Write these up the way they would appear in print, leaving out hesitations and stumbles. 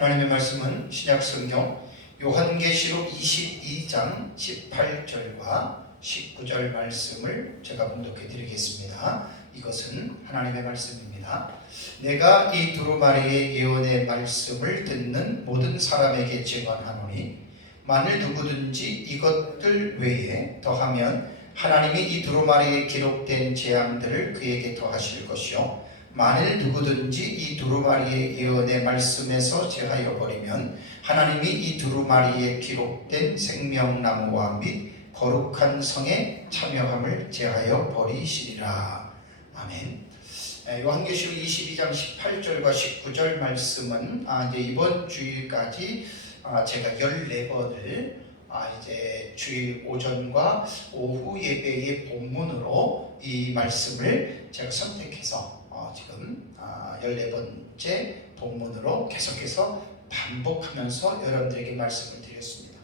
하나님의 말씀은 신약성경 요한계시록 22장 18절과 19절 말씀을 제가 봉독해 드리겠습니다. 이것은 하나님의 말씀입니다. 내가 이 두루마리의 예언의 말씀을 듣는 모든 사람에게 증언하노니 만일 누구든지 이것들 외에 더하면 하나님이 이 두루마리에 기록된 재앙들을 그에게 더하실 것이요 만일 누구든지 이 두루마리의 예언의 말씀에서 제하여 버리면 하나님이 이 두루마리에 기록된 생명나무와 및 거룩한 성에 참여함을 제하여 버리시리라. 아멘. 요한계시록 22장 18절과 19절 말씀은 이제 이번 주일까지 제가 14번을 이제 주일 오전과 오후 예배의 본문으로 이 말씀을 제가 선택해서 지금 14번째 본문으로 계속해서 반복하면서 여러분들에게 말씀을 드렸습니다.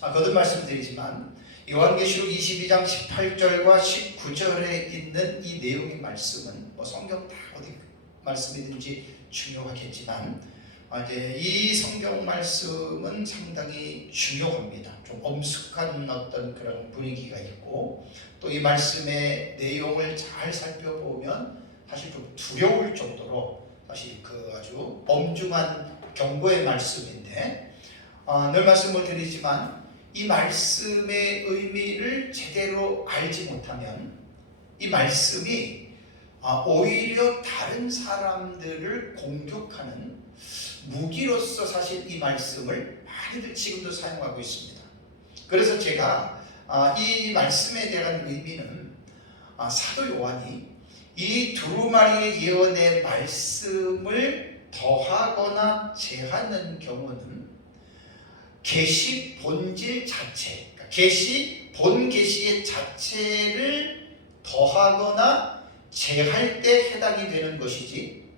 거듭 말씀드리지만 요한계시록 22장 18절과 19절에 있는 이 내용의 말씀은 성경 다 어디 말씀이든지 중요하겠지만 이제 이 성경 말씀은 상당히 중요합니다. 좀 엄숙한 어떤 그런 분위기가 있고 또 이 말씀의 내용을 잘 살펴보면 사실 좀 두려울 정도로 사실 그 아주 엄중한 경고의 말씀인데 늘 말씀을 드리지만 이 말씀의 의미를 제대로 알지 못하면 이 말씀이 오히려 다른 사람들을 공격하는 무기로서 사실 이 말씀을 많이들 지금도 사용하고 있습니다. 그래서 제가 이 말씀에 대한 의미는 사도 요한이 이 두루마리의 예언의 말씀을 더하거나 제하는 경우는 계시 본질 자체, 본 계시의 자체를 더하거나 제할 때 해당이 되는 것이지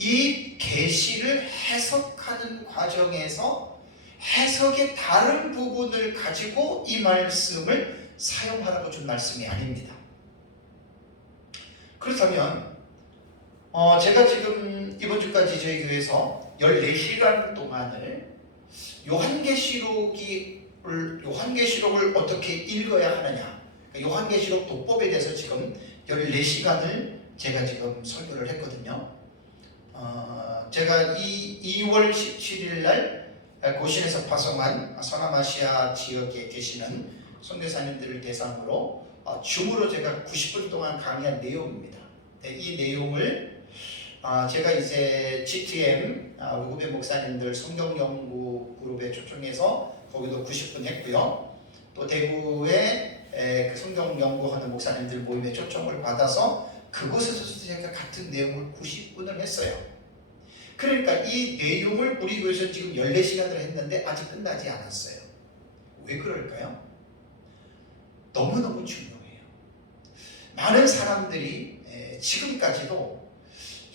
이 계시를 해석하는 과정에서 해석의 다른 부분을 가지고 이 말씀을 사용하라고 준 말씀이 아닙니다. 그렇다면 제가 지금 이번 주까지 저희 교회에서 14시간 동안을 요한계시록을 어떻게 읽어야 하느냐, 요한계시록 독법에 대해서 지금 14시간을 제가 지금 설교를 했거든요. 제가 2월 17일 날 고신에서 파송한 서남아시아 지역에 계시는 선교사님들을 대상으로 줌으로 제가 90분 동안 강의한 내용입니다. 이 내용을 제가 이제 GTM 우리 후배 목사님들 성경연구 그룹에 초청해서 거기도 90분 했고요. 또 대구에 그 성경연구하는 목사님들 모임에 초청을 받아서 그곳에서도 제가 같은 내용을 90분을 했어요. 그러니까 이 내용을 우리 교회에서 지금 14시간을 했는데 아직 끝나지 않았어요. 왜 그럴까요? 너무너무 중요해요. 많은 사람들이 지금까지도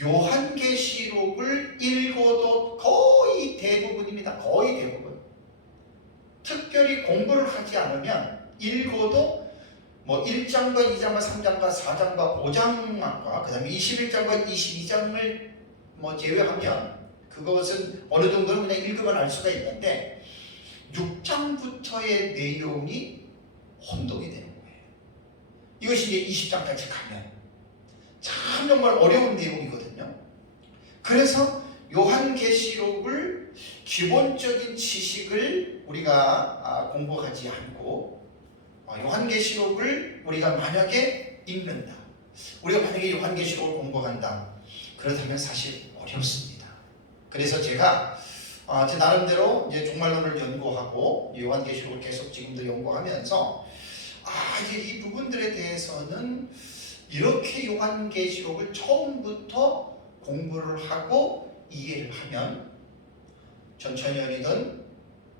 요한계시록을 읽어도 거의 대부분입니다. 거의 대부분. 특별히 공부를 하지 않으면 읽어도 1장과 2장과 3장과 4장과 5장과 그 다음에 21장과 22장을 제외하면 그것은 어느 정도는 그냥 읽으면 알 수가 있는데 6장부터의 내용이 혼동이 되는 거예요. 이것이 이제 20장까지 가면 참 정말 어려운 내용이거든요. 그래서 요한계시록을 기본적인 지식을 우리가 공부하지 않고 요한계시록을 우리가 만약에 읽는다, 우리가 만약에 요한계시록을 공부한다, 그렇다면 사실 어렵습니다. 그래서 제가 제 나름대로 이제 종말론을 연구하고 요한계시록을 계속 지금도 연구하면서 이제 이 부분들에 대해서는 이렇게 요한계시록을 처음부터 공부를 하고 이해를 하면 전천년이든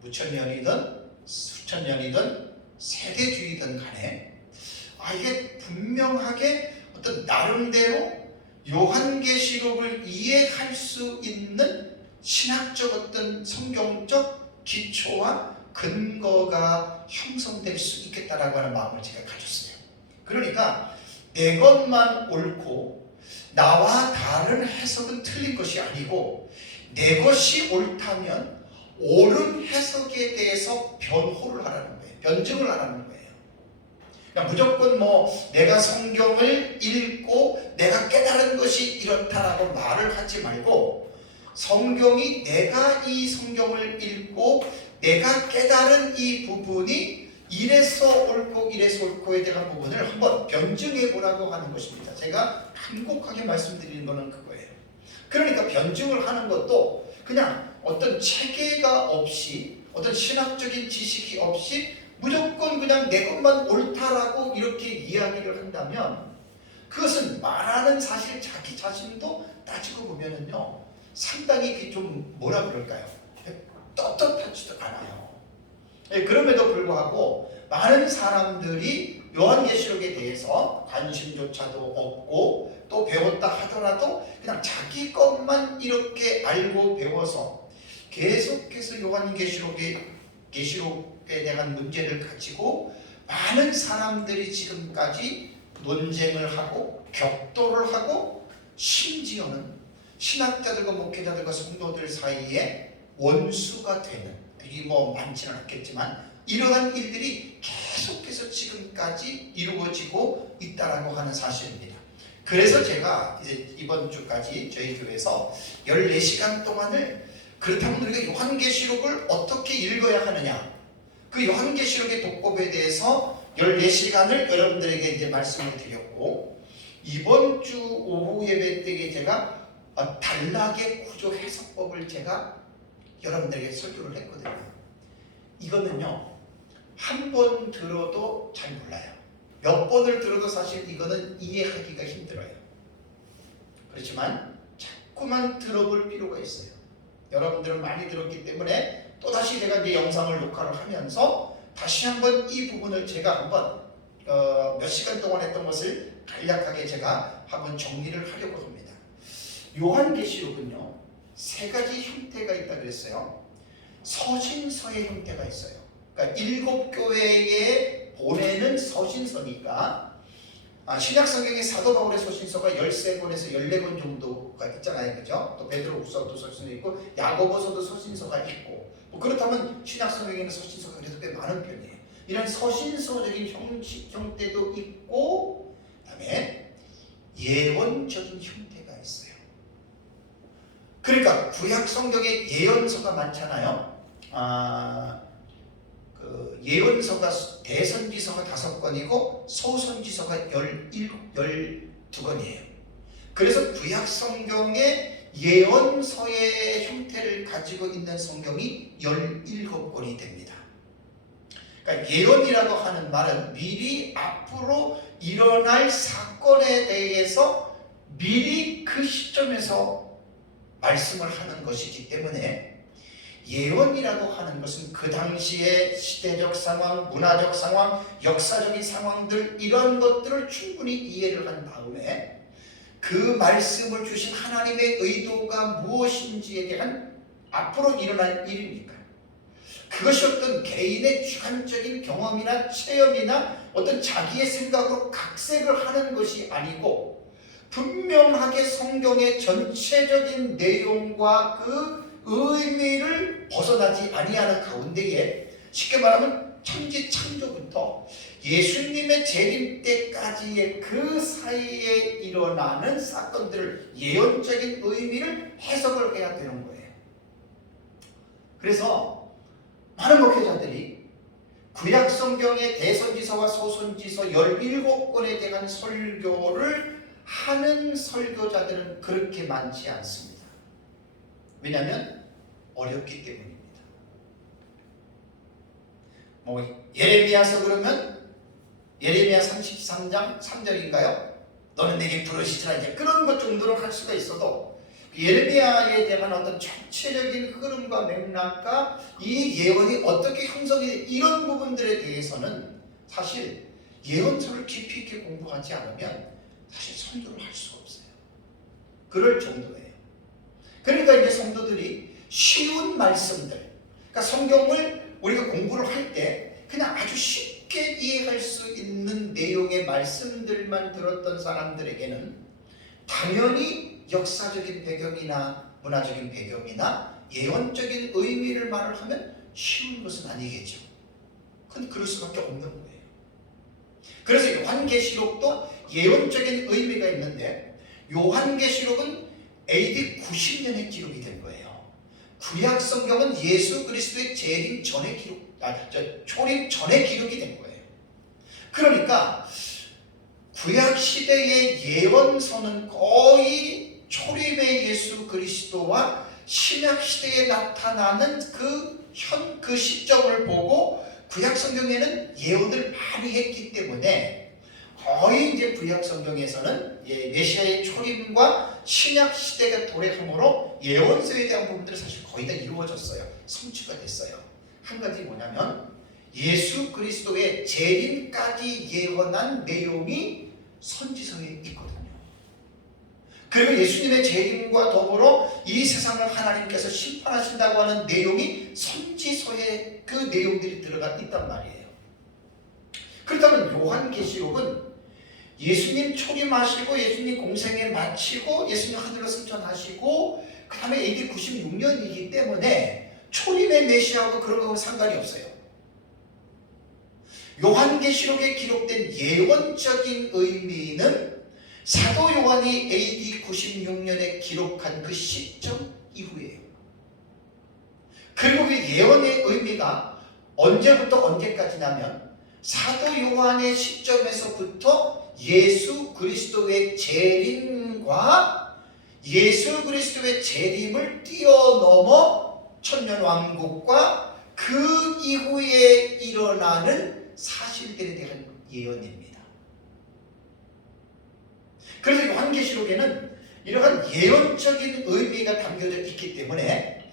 무천년이든 수천년이든 세대주의든 간에 이게 분명하게 어떤 나름대로 요한계시록을 이해할 수 있는 신학적 어떤 성경적 기초와 근거가 형성될 수 있겠다라고 하는 마음을 제가 가졌어요. 그러니까 내 것만 옳고 나와 다른 해석은 틀린 것이 아니고 내 것이 옳다면 옳은 해석에 대해서 변호를 하라는 거예요. 변증을 하라는 거예요. 그러니까 무조건 내가 성경을 읽고 내가 깨달은 것이 이렇다라고 말을 하지 말고 성경이 내가 이 성경을 읽고 내가 깨달은 이 부분이 이래서 옳고 이래서 옳고에 대한 부분을 한번 변증해 보라고 하는 것입니다. 제가 간곡하게 말씀드리는 것은 그거예요. 그러니까 변증을 하는 것도 그냥 어떤 체계가 없이 어떤 신학적인 지식이 없이 무조건 그냥 내 것만 옳다라고 이렇게 이야기를 한다면 그것은 말하는 사실 자기 자신도 따지고 보면은요 상당히 좀 뭐라 그럴까요? 떳떳하지도 않아요. 그럼에도 불구하고 많은 사람들이 요한계시록에 대해서 관심조차도 없고 또 배웠다 하더라도 그냥 자기 것만 이렇게 알고 배워서 계속해서 요한계시록에 대한 문제를 가지고 많은 사람들이 지금까지 논쟁을 하고 격돌을 하고 심지어는 신학자들과 목회자들과 성도들 사이에 원수가 되는, 이게 많지는 않겠지만 이러한 일들이 계속해서 지금까지 이루어지고 있다라고 하는 사실입니다. 그래서 제가 이제 이번 주까지 저희 교회에서 14시간 동안을 그렇다면 우리가 요한계시록을 어떻게 읽어야 하느냐, 그 요한계시록의 독법에 대해서 14시간을 여러분들에게 이제 말씀을 드렸고, 이번 주 오후 예배 때에 제가 단락의 구조 해석법을 제가 여러분들에게 설교를 했거든요. 이거는요 한 번 들어도 잘 몰라요. 몇 번을 들어도 사실 이거는 이해하기가 힘들어요. 그렇지만 자꾸만 들어볼 필요가 있어요. 여러분들은 많이 들었기 때문에 또다시 제가 이제 영상을 녹화를 하면서 다시 한번 이 부분을 제가 한번 몇 시간 동안 했던 것을 간략하게 제가 한번 정리를 하려고 합니다. 요한계시록은요 3가지 형태가 있다 그랬어요. 서신서의 형태가 있어요. 그러니까 7교회에 보내는 서신서니까 신약성경의 사도 바울의 서신서가 13권에서 14권 정도가 있잖아요. 그죠? 또 베드로후서도 서신서 있고 야고보서도 서신서가 있고 그렇다면 신약성경에는 서신서가 그래도 꽤 많은 편이에요. 이런 서신서적인 형태도 있고 그다음에 예언적인 형태가 있어요. 그러니까 구약 성경에 예언서가 많잖아요. 예언서가 대선지서가 5권이고 소선지서가 12권이에요. 그래서 구약 성경의 예언서의 형태를 가지고 있는 성경이 17권이 됩니다. 그러니까 예언이라고 하는 말은 미리 앞으로 일어날 사건에 대해서 미리 그 시점에서 말씀을 하는 것이기 때문에 예언이라고 하는 것은 그 당시의 시대적 상황, 문화적 상황, 역사적인 상황들 이런 것들을 충분히 이해를 한 다음에 그 말씀을 주신 하나님의 의도가 무엇인지에 대한 앞으로 일어날 일이니까 그것이 어떤 개인의 주관적인 경험이나 체험이나 어떤 자기의 생각으로 각색을 하는 것이 아니고 분명하게 성경의 전체적인 내용과 그 의미를 벗어나지 아니하는 가운데에 쉽게 말하면 천지 창조부터 예수님의 재림 때까지의 그 사이에 일어나는 사건들을 예언적인 의미를 해석을 해야 되는 거예요. 그래서 많은 목회자들이 구약 성경의 대선지서와 소선지서 17권에 대한 설교를 하는 설교자들은 그렇게 많지 않습니다. 왜냐하면 어렵기 때문입니다. 예레미야서 그러면 예레미야 33장 3절인가요? 너는 내게 부르시지라 이제 그런 것 정도로 할 수가 있어도 예레미야에 대한 어떤 전체적인 흐름과 맥락과 이 예언이 어떻게 형성이 이런 부분들에 대해서는 사실 예언서를 깊이 있게 공부하지 않으면 사실 설교를 할 수가 없어요. 그럴 정도예요. 그러니까 이제 성도들이 쉬운 말씀들, 그러니까 성경을 우리가 공부를 할 때 그냥 아주 쉽게 이해할 수 있는 내용의 말씀들만 들었던 사람들에게는 당연히 역사적인 배경이나 문화적인 배경이나 예언적인 의미를 말을 하면 쉬운 것은 아니겠죠. 근데 그럴 수밖에 없는 거예요. 그래서 요한계시록도 예언적인 의미가 있는데 요한계시록은 AD 90년에 기록이 된 거예요. 구약 성경은 예수 그리스도의 재림 전에 초림 전에 기록이 된 거예요. 그러니까 구약 시대의 예언서는 거의 초림의 예수 그리스도와 신약 시대에 나타나는 그 시점을 보고 구약 성경에는 예언을 많이 했기 때문에 거의 이제 구약 성경에서는 메시아의 초림과 신약 시대가 도래함으로 예언서에 대한 부분들이 사실 거의 다 이루어졌어요. 성취가 됐어요. 한 가지 뭐냐면 예수 그리스도의 재림까지 예언한 내용이 선지서에 있거든요. 그리고 예수님의 재림과 더불어 이 세상을 하나님께서 심판하신다고 하는 내용이 선지서에 그 내용들이 들어가 있단 말이에요. 그렇다면 요한계시록은 예수님 초림하시고 예수님 공생에 마치고 예수님 하늘로 승천하시고 그 다음에 AD 96년이기 때문에 초림의 메시아하고 그런 거하고 상관이 없어요. 요한계시록에 기록된 예언적인 의미는 사도 요한이 AD 96년에 기록한 그 시점 이후예요. 그리고 그 예언의 의미가 언제부터 언제까지냐면 사도 요한의 시점에서부터 예수 그리스도의 재림과 예수 그리스도의 재림을 뛰어넘어 천년왕국과 그 이후에 일어나는 사실들에 대한 예언입니다. 그래서 요한계시록에는 이러한 예언적인 의미가 담겨져 있기 때문에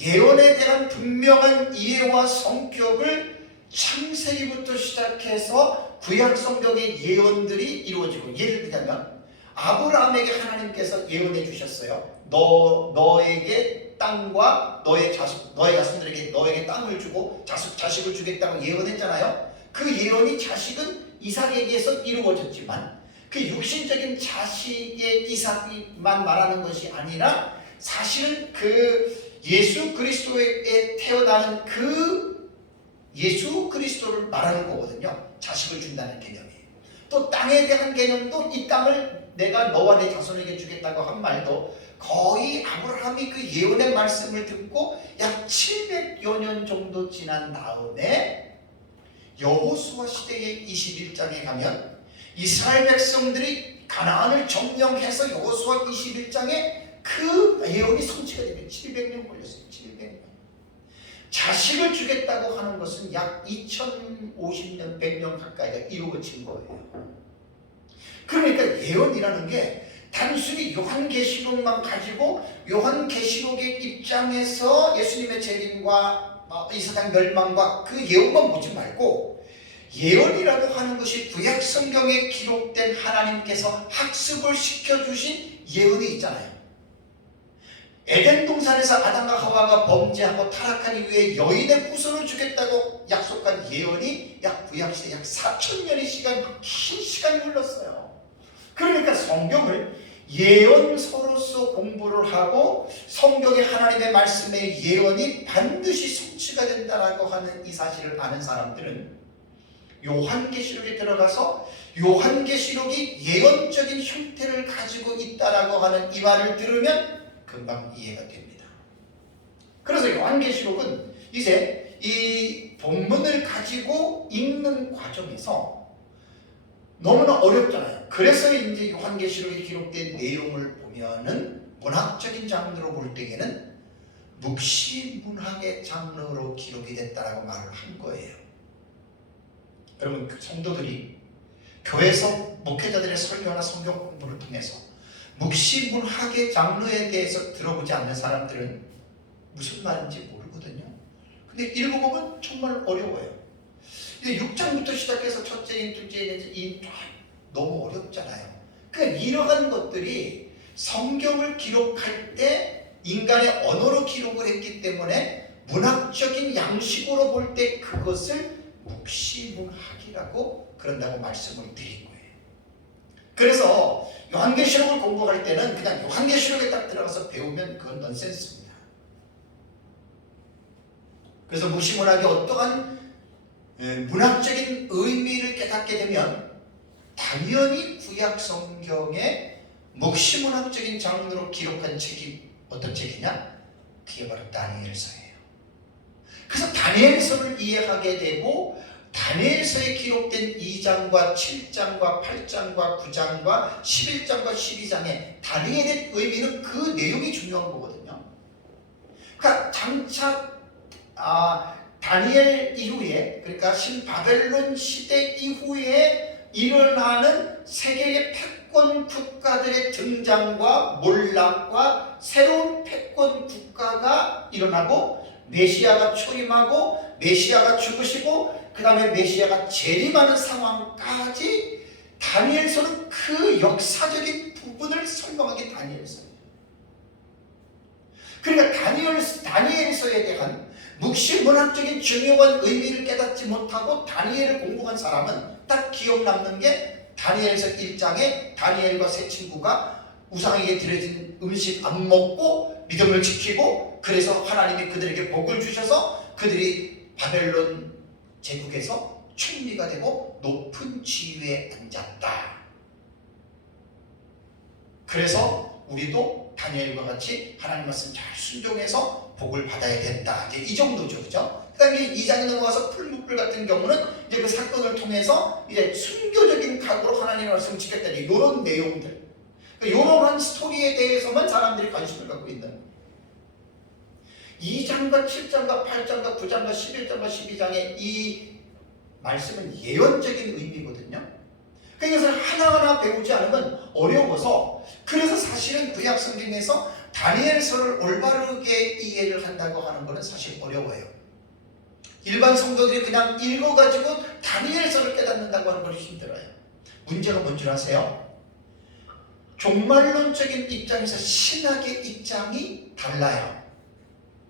예언에 대한 분명한 이해와 성격을 창세기부터 시작해서 구약 성경의 예언들이 이루어지고, 예를 들자면 아브라함에게 하나님께서 예언해 주셨어요. 너에게 땅과 너의 자손들에게 너에게 땅을 주고 자식을 주겠다고 예언했잖아요. 그 예언이 자식은 이삭에게서 이루어졌지만 그 육신적인 자식의 이삭만 말하는 것이 아니라 사실은 그 예수 그리스도에 태어나는 그 예수 그리스도를 말하는 거거든요. 자식을 준다는 개념이. 또 땅에 대한 개념도 이 땅을 내가 너와 내 자손에게 주겠다고 한 말도 거의 아브라함이 그 예언의 말씀을 듣고 약 700여 년 정도 지난 다음에 여호수아 시대의 21장에 가면 이스라엘 백성들이 가나안을 점령해서 여호수아 21장에 그 예언이 성취가 되면 700년 걸렸어요. 700년. 자식을 주겠다고 하는 것은 약 2050년, 100년 가까이가 이루어진 거예요. 그러니까 예언이라는 게 단순히 요한계시록만 가지고 요한계시록의 입장에서 예수님의 재림과 이 세상 멸망과 그 예언만 보지 말고 예언이라고 하는 것이 구약 성경에 기록된 하나님께서 학습을 시켜주신 예언이 있잖아요. 에덴 동산에서 아담과 하와가 범죄하고 타락한 이후에 여인의 후손을 주겠다고 약속한 예언이 약 구약시대 약 4,000년의 긴 시간이 흘렀어요. 그러니까 성경을 예언서로서 공부를 하고 성경의 하나님의 말씀의 예언이 반드시 성취가 된다라고 하는 이 사실을 아는 사람들은 요한계시록에 들어가서 요한계시록이 예언적인 형태를 가지고 있다라고 하는 이 말을 들으면 금방 이해가 됩니다. 그래서 요한계시록은 이제 이 본문을 가지고 읽는 과정에서 너무나 어렵잖아요. 그래서 이제 요한계시록에 기록된 내용을 보면은 문학적인 장르로 볼 때에는 묵시문학의 장르로 기록이 됐다라고 말을 한 거예요. 여러분, 그 성도들이 교회에서 목회자들의 설교나 성경 공부를 통해서 묵시문학의 장르에 대해서 들어보지 않는 사람들은 무슨 말인지 모르거든요. 근데 읽어보면 정말 어려워요. 6장부터 시작해서 첫째인, 둘째인, 너무 어렵잖아요. 그러니까 이러한 것들이 성경을 기록할 때 인간의 언어로 기록을 했기 때문에 문학적인 양식으로 볼 때 그것을 묵시문학이라고 그런다고 말씀을 드린 거예요. 그래서 요한계시록을 공부할 때는 그냥 요한계시록에 딱 들어가서 배우면 그건 넌센스입니다. 그래서 묵시문학이 어떠한 문학적인 의미를 깨닫게 되면 당연히 구약 성경의 묵시문학적인 장르로 기록한 책이 어떤 책이냐? 그게 바로 다니엘서예요. 그래서 다니엘서를 이해하게 되고 다니엘서에 기록된 2장과 7장과 8장과 9장과 11장과 12장의 다니엘의 의미는 그 내용이 중요한 거거든요. 그러니까 장차 다니엘 이후에, 그러니까 신바벨론 시대 이후에 일어나는 세계의 패권 국가들의 등장과 몰락과 새로운 패권 국가가 일어나고 메시아가 초임하고 메시아가 죽으시고 그 다음에 메시아가 재림하는 상황까지 다니엘서는 그 역사적인 부분을 설명하게 다니엘서예요. 그러니까 다니엘서에 대한 묵시문학적인 중요한 의미를 깨닫지 못하고 다니엘을 공부한 사람은 딱 기억 남는 게 다니엘서 1장에 다니엘과 세 친구가 우상에게 드려진 음식 안 먹고 믿음을 지키고 그래서 하나님이 그들에게 복을 주셔서 그들이 바벨론 제국에서 총리가 되고 높은 지위에 앉았다. 그래서 우리도 다니엘과 같이 하나님 말씀 잘 순종해서 복을 받아야 된다. 이제 이 정도죠, 그죠? 그 다음에 2장에 넘어가서 풀무불 같은 경우는 이제 그 사건을 통해서 이제 순교적인 각오로 하나님의 말씀을 지켰다는 이런 내용들. 이러한 스토리에 대해서만 사람들이 관심을 갖고 있는 2장과 7장과 8장과 9장과 11장과 12장의 이 말씀은 예언적인 의미거든요. 그래서 하나하나 배우지 않으면 어려워서 그래서 사실은 구약 성경에서 다니엘서를 올바르게 이해를 한다고 하는 것은 사실 어려워요. 일반 성도들이 그냥 읽어가지고 다니엘서를 깨닫는다고 하는 것이 힘들어요. 문제가 뭔 줄 아세요? 종말론적인 입장에서 신학의 입장이 달라요.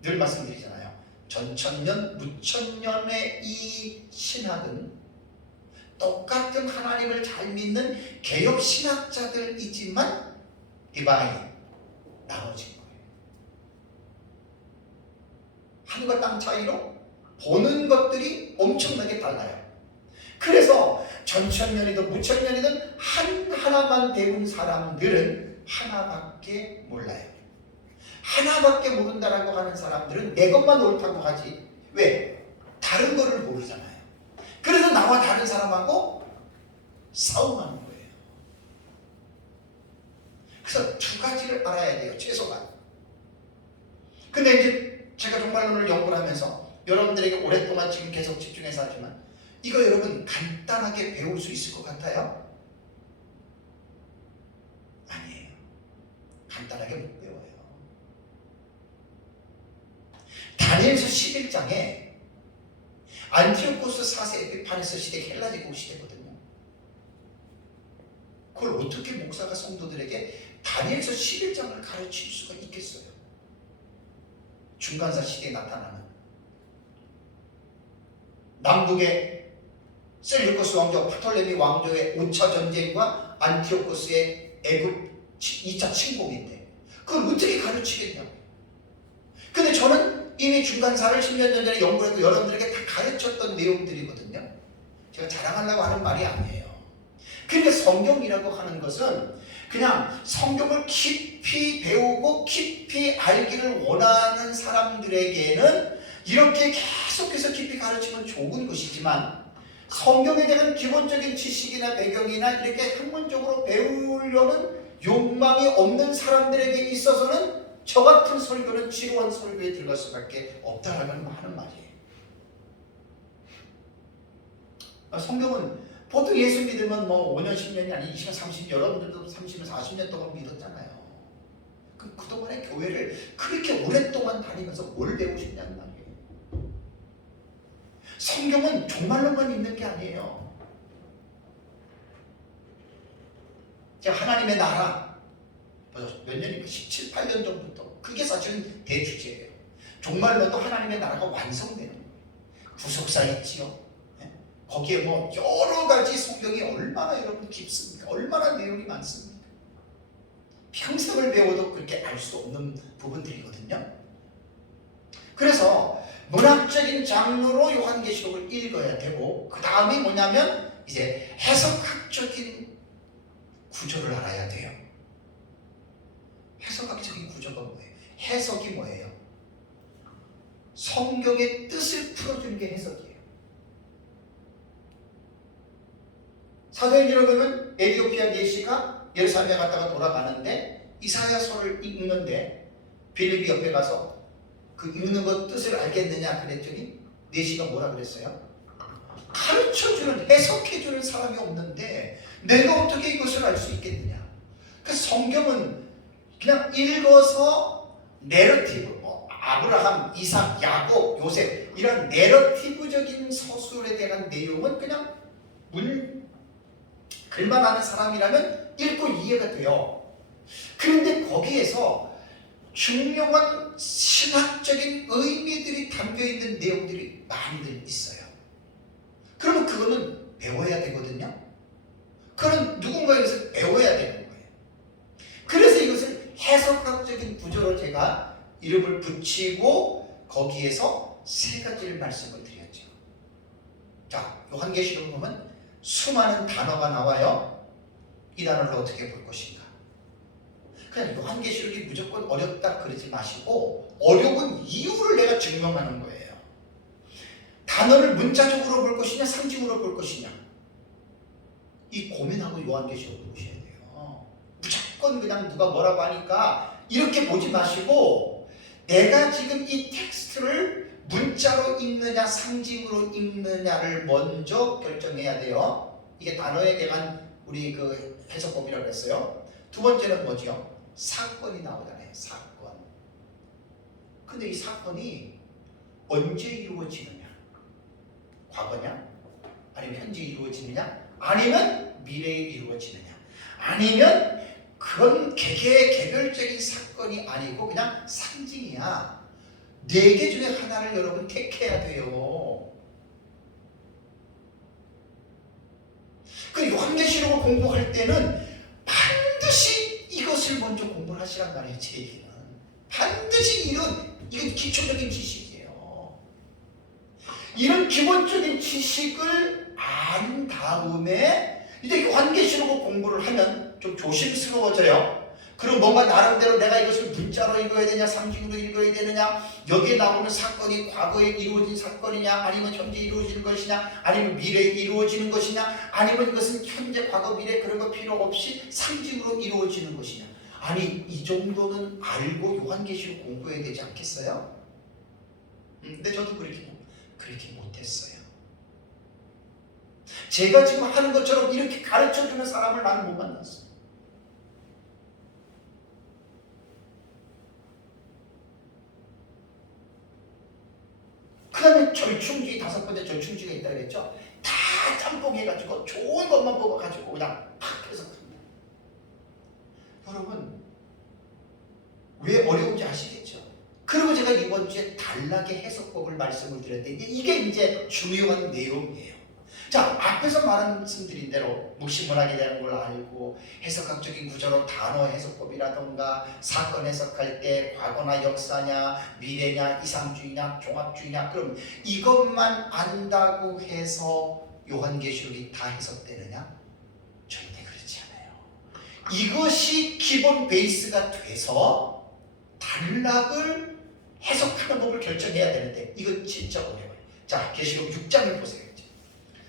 늘 말씀드리잖아요. 전천년, 무천년의 이 신학은 똑같은 하나님을 잘 믿는 개혁 신학자들이지만 디바인이 나눠진 거예요. 하늘과 땅 차이로 보는 것들이 엄청나게 달라요. 그래서 전천년이든 무천년이든 하나만 배운 사람들은 하나밖에 몰라요. 하나밖에 모른다라고 하는 사람들은 내 것만 옳다고 하지. 왜? 다른 거를 모르잖아요. 그래서 나와 다른 사람하고 싸움하는 거예요. 그래서 두 가지를 알아야 돼요, 최소한. 근데 이제 제가 종말론을 연구를 하면서 여러분들에게 오랫동안 지금 계속 집중해서 하지만 이거 여러분 간단하게 배울 수 있을 것 같아요? 아니에요. 간단하게 못 배워요. 다니엘서 11장에 안티오코스 4세 에피파네스 시대 헬라 제국 시대거든요. 그걸 어떻게 목사가 성도들에게 다니엘서 11장을 가르칠 수가 있겠어요? 중간사 시대에 나타나는 남북의 셀루커스 왕조 프톨레미 왕조의 5차 전쟁과 안티오코스의 애굽 2차 침공인데 그걸 어떻게 가르치겠냐고. 근데 저는 이미 중간사를 10년 전에 연구했고 여러분들에게 다 가르쳤던 내용들이거든요. 제가 자랑하려고 하는 말이 아니에요. 그러니까 성경이라고 하는 것은 그냥 성경을 깊이 배우고 깊이 알기를 원하는 사람들에게는 이렇게 계속해서 깊이 가르치면 좋은 것이지만 성경에 대한 기본적인 지식이나 배경이나 이렇게 학문적으로 배우려는 욕망이 없는 사람들에게 있어서는 저 같은 설교는 지루한 설교에 들어갈 수밖에 없다라는 하는 말이에요. 성경은 보통 예수 믿으면 뭐 5년, 10년이 아니 20년, 30년, 여러분들도 30년, 40년 동안 믿었잖아요. 그동안에 교회를 그렇게 오랫동안 다니면서 뭘 배우셨냐는 말이에요. 성경은 종말론만 있는 게 아니에요. 제가 하나님의 나라 몇 년인가 17, 8년 전부터 그게 사실은 대주제예요. 종말론도 하나님의 나라가 완성되는 거예요. 구속사 있지요. 거기에 뭐 여러 가지 성경이 얼마나 여러분 깊습니까? 얼마나 내용이 많습니까? 평생을 배워도 그렇게 알 수 없는 부분들이거든요. 그래서 문학적인 장르로 요한계시록을 읽어야 되고, 그 다음이 뭐냐면 이제 해석학적인 구조를 알아야 돼요. 해석학적인 구조가 뭐예요? 해석이 뭐예요? 성경의 뜻을 풀어주는 게 해석이에요. 사도행전을 보면 에티오피아 내시가 예루살렘에 갔다가 돌아가는데 이사야서를 읽는데 빌립이 옆에 가서 그 읽는 것 뜻을 알겠느냐 그랬더니 내시가 뭐라 그랬어요? 가르쳐주는, 해석해주는 사람이 없는데 내가 어떻게 이것을 알 수 있겠느냐. 그래서 성경은 그냥 읽어서 내러티브, 아브라함, 이삭, 야곱, 요셉 이런 내러티브적인 서술에 대한 내용은 그냥 글만 아는 사람이라면 읽고 이해가 돼요. 그런데 거기에서 중요한 신학적인 의미들이 담겨있는 내용들이 많이들 있어요. 그러면 그거는 배워야 되거든요. 그건 누군가에서 배워야 되는 거예요. 그래서 이것을 해석학적인 구조로 제가 이름을 붙이고 거기에서 세 가지를 말씀을 드렸죠. 자, 요한계시록 보면 수많은 단어가 나와요. 이 단어를 어떻게 볼 것인가. 그냥 요한계시록이 무조건 어렵다 그러지 마시고 어려운 이유를 내가 증명하는 거예요. 단어를 문자적으로 볼 것이냐 상징으로 볼 것이냐, 이 고민하고 요한계시록을 보셔야 돼요. 무조건 그냥 누가 뭐라고 하니까 이렇게 보지 마시고 내가 지금 이 텍스트를 문자로 읽느냐 상징으로 읽느냐를 먼저 결정해야 돼요. 이게 단어에 대한 우리 그 해석법이라고 했어요. 두 번째는 뭐죠? 사건이 나오잖아요. 사건. 근데 이 사건이 언제 이루어지느냐? 과거냐? 아니면 현재 이루어지느냐? 아니면 미래에 이루어지느냐? 아니면 그런 개별적인 사건이 아니고 그냥 상징이야. 4개 중에 하나를 여러분 택해야 돼요. 그 요한계시록을 공부할 때는 반드시 이것을 먼저 공부를 하시란 말이에요. 제 얘기는 반드시 이건 기초적인 지식이에요. 이런 기본적인 지식을 안 다음에 이제 요한계시록을 공부를 하면 좀 조심스러워져요. 그럼 뭔가 나름대로 내가 이것을 문자로 읽어야 되냐 상징으로 읽어야 되느냐, 여기에 나오는 사건이 과거에 이루어진 사건이냐 아니면 현재 이루어지는 것이냐 아니면 미래에 이루어지는 것이냐 아니면 이것은 현재 과거 미래 그런 거 필요 없이 상징으로 이루어지는 것이냐. 아니 이 정도는 알고 요한계시록 공부해야 되지 않겠어요? 근데 저도 그렇게 못했어요. 제가 지금 하는 것처럼 이렇게 가르쳐주는 사람을 나는 못 만났어요. 그 다음에 절충주의, 5번째 절충주의가 있다 그랬죠. 다 짬뽕해가지고 좋은 것만 뽑아가지고 그냥 팍 해석합니다. 여러분 왜 어려운지 아시겠죠? 그리고 제가 이번 주에 단락의 해석법을 말씀을 드렸는데 이게 이제 중요한 내용이에요. 자, 앞에서 말씀드린 대로 묵시문학에 대한 걸 알고 해석학적인 구조로 단어 해석법이라던가 사건 해석할 때 과거나 역사냐 미래냐 이상주의냐 종합주의냐, 그럼 이것만 안다고 해서 요한계시록이 다 해석되느냐? 절대 그렇지 않아요. 이것이 기본 베이스가 돼서 단락을 해석하는 법을 결정해야 되는데 이건 진짜 어려워요. 자, 계시록 6장을 보세요.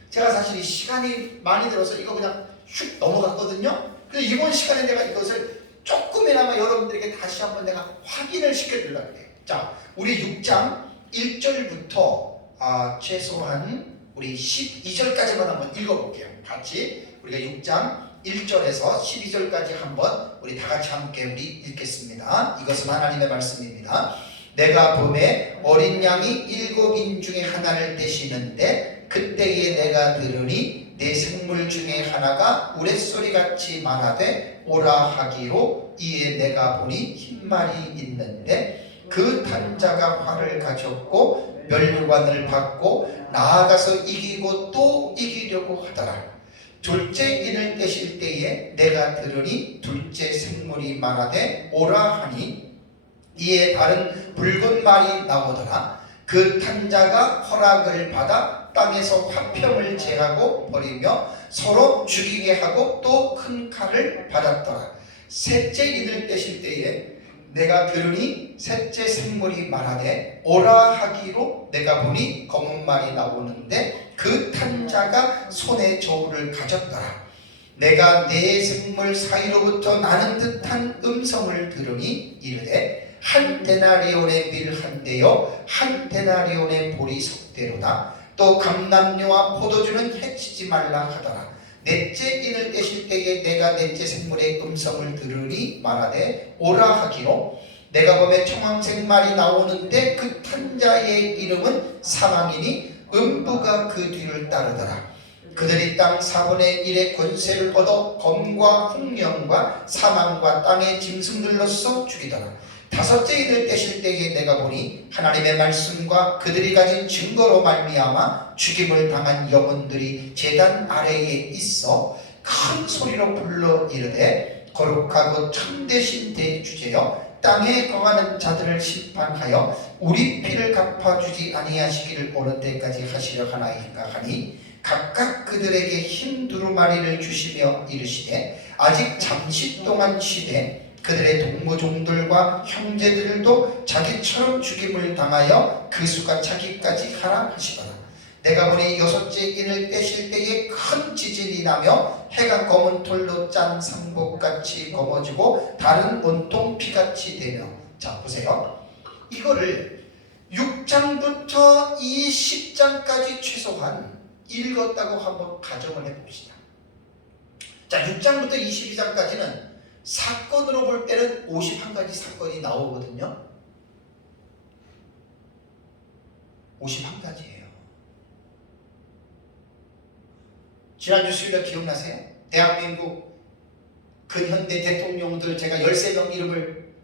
제가 사실 이 시간이 많이 들어서 이거 그냥 슉 넘어갔거든요. 그래서 이번 시간에 내가 이것을 조금이나마 여러분들에게 다시 한번 내가 확인을 시켜드리려고 해요. 자, 우리 6장 1절부터 최소한 우리 12절까지만 한번 읽어볼게요. 같이 우리가 6장 1절에서 12절까지 한번 우리 다 같이 함께 우리 읽겠습니다. 이것은 하나님의 말씀입니다. 내가 봄에 어린 양이 7인 중에 하나를 떼시는데 그때에 내가 들으니 내 생물 중에 하나가 우레소리같이 말하되 오라 하기로, 이에 내가 보니 흰말이 있는데 그 그 탄자가 활을 가졌고 멸관을 받고 나아가서 이기고 또 이기려고 하더라. 둘째 인을 떼실 때에 내가 들으니 둘째 생물이 말하되 오라 하니 이에 다른 붉은 말이 나오더라. 그 탄자가 허락을 받아 땅에서 화평을 제하고 버리며 서로 죽이게 하고 또 큰 칼을 받았더라. 셋째 인을 떼실 때에 내가 들으니 셋째 생물이 말하되 오라 하기로 내가 보니 검은 말이 나오는데 그 탄자가 손에 저울을 가졌더라. 내가 네 생물 사이로부터 나는 듯한 음성을 들으니 이르되 한 데나리온의 밀 한 대요 한 데나리온의 보리 석대로다. 또 감람류와 포도주는 해치지 말라 하더라. 넷째 인을 떼실 때에 내가 넷째 생물의 음성을 들으니 말하되 오라 하기로 내가 보매 청황색 말이 나오는데 그 탄자의 이름은 사망이니 음부가 그 뒤를 따르더라. 그들이 땅 4분의 1의 권세를 얻어 검과 흉령과 사망과 땅의 짐승들로서 죽이더라. 다섯째 인을 떼실 때에 내가 보니 하나님의 말씀과 그들이 가진 증거로 말미암아 죽임을 당한 영혼들이 제단 아래에 있어 큰 소리로 불러 이르되 거룩하고 참되신 대주제여 땅에 거하는 자들을 심판하여 우리 피를 갚아주지 아니하시기를 오는 때까지 하시려 하나이까 하니 각각 그들에게 흰 두루마리를 주시며 이르시되 아직 잠시 동안 쉬되 그들의 동무종들과 형제들도 자기처럼 죽임을 당하여 그 수가 자기까지 하라 하시더라. 내가 보니 여섯째 인을 떼실 때에 큰 지진이 나며 해가 검은 털로 짠 상복같이 검어지고 다른 온통 피같이 되며. 자 보세요. 이거를 6장부터 이 10장까지 최소한 읽었다고 한번 가정을 해봅시다. 자 6장부터 22장까지는 사건으로 볼 때는 51가지 사건이 나오거든요. 51가지예요. 지난주 수요일에 기억나세요? 대한민국 근현대 대통령들 제가 13명 이름을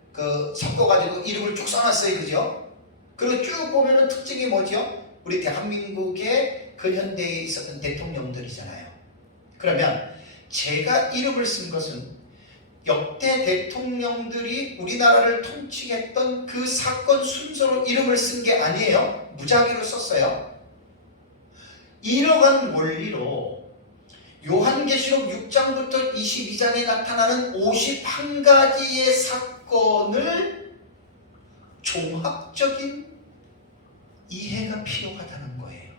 섞어가지고 이름을 쭉 써놨어요. 그죠? 그리고 쭉 보면은 특징이 뭐죠? 우리 대한민국의 근현대에 있었던 대통령들이잖아요. 그러면 제가 이름을 쓴 것은 역대 대통령들이 우리나라를 통치했던 그 사건 순서로 이름을 쓴 게 아니에요. 무작위로 썼어요. 이러한 원리로 요한계시록 6장부터 22장에 나타나는 51가지의 사건을 종합적인 이해가 필요하다는 거예요.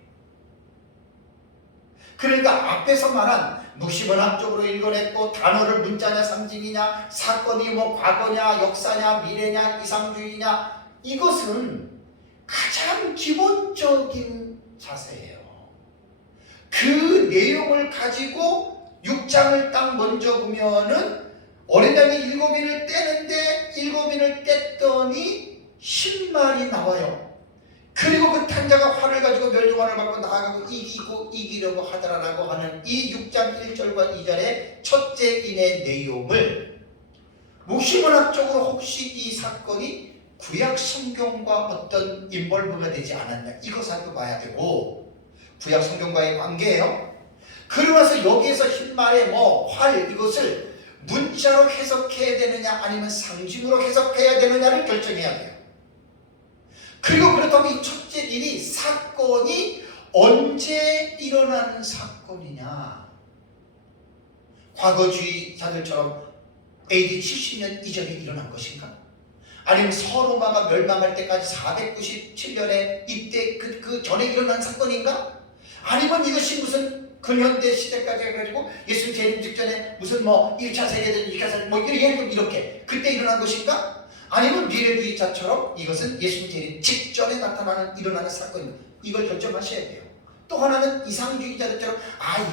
그러니까 앞에서 말한 묵시문학적으로 읽어냈고 단어를 문자냐 상징이냐 사건이 뭐 과거냐 역사냐 미래냐 이상주의냐 이것은 가장 기본적인 자세예요. 그 내용을 가지고 6장을 딱 먼저 보면은 어린 양이 7인을 떼는데 7인을 뗐더니 흰말이 나와요. 그리고 그 탄자가 활을 가지고 멸류관을 받고 나아가고 이기고 이기려고 하더라라고 하는 이 6장 1절과 2절의 첫째 인의 내용을 묵시문학적으로 혹시 이 사건이 구약 성경과 어떤 인벌브가 되지 않았냐 이거 살펴봐야 되고 구약 성경과의 관계예요. 그러면서 여기에서 흰말에 활 이것을 문자로 해석해야 되느냐 아니면 상징으로 해석해야 되느냐를 결정해야 돼요. 그리고 그렇다면 이 첫째 일이 사건이 언제 일어나는 사건이냐? 과거주의자들처럼 AD 70년 이전에 일어난 것인가? 아니면 서로마가 멸망할 때까지 497년에 이때 그 전에 일어난 사건인가? 아니면 이것이 무슨 근현대 시대까지 해가지고 예수님 재림 직전에 무슨 1차 세계대전, 2차 세계대전 이렇게 그때 일어난 것인가? 아니면 미래주의자처럼 이것은 예수님 재림 직전에 일어나는 사건입니다. 이걸 결정하셔야 돼요. 또 하나는 이상주의자들처럼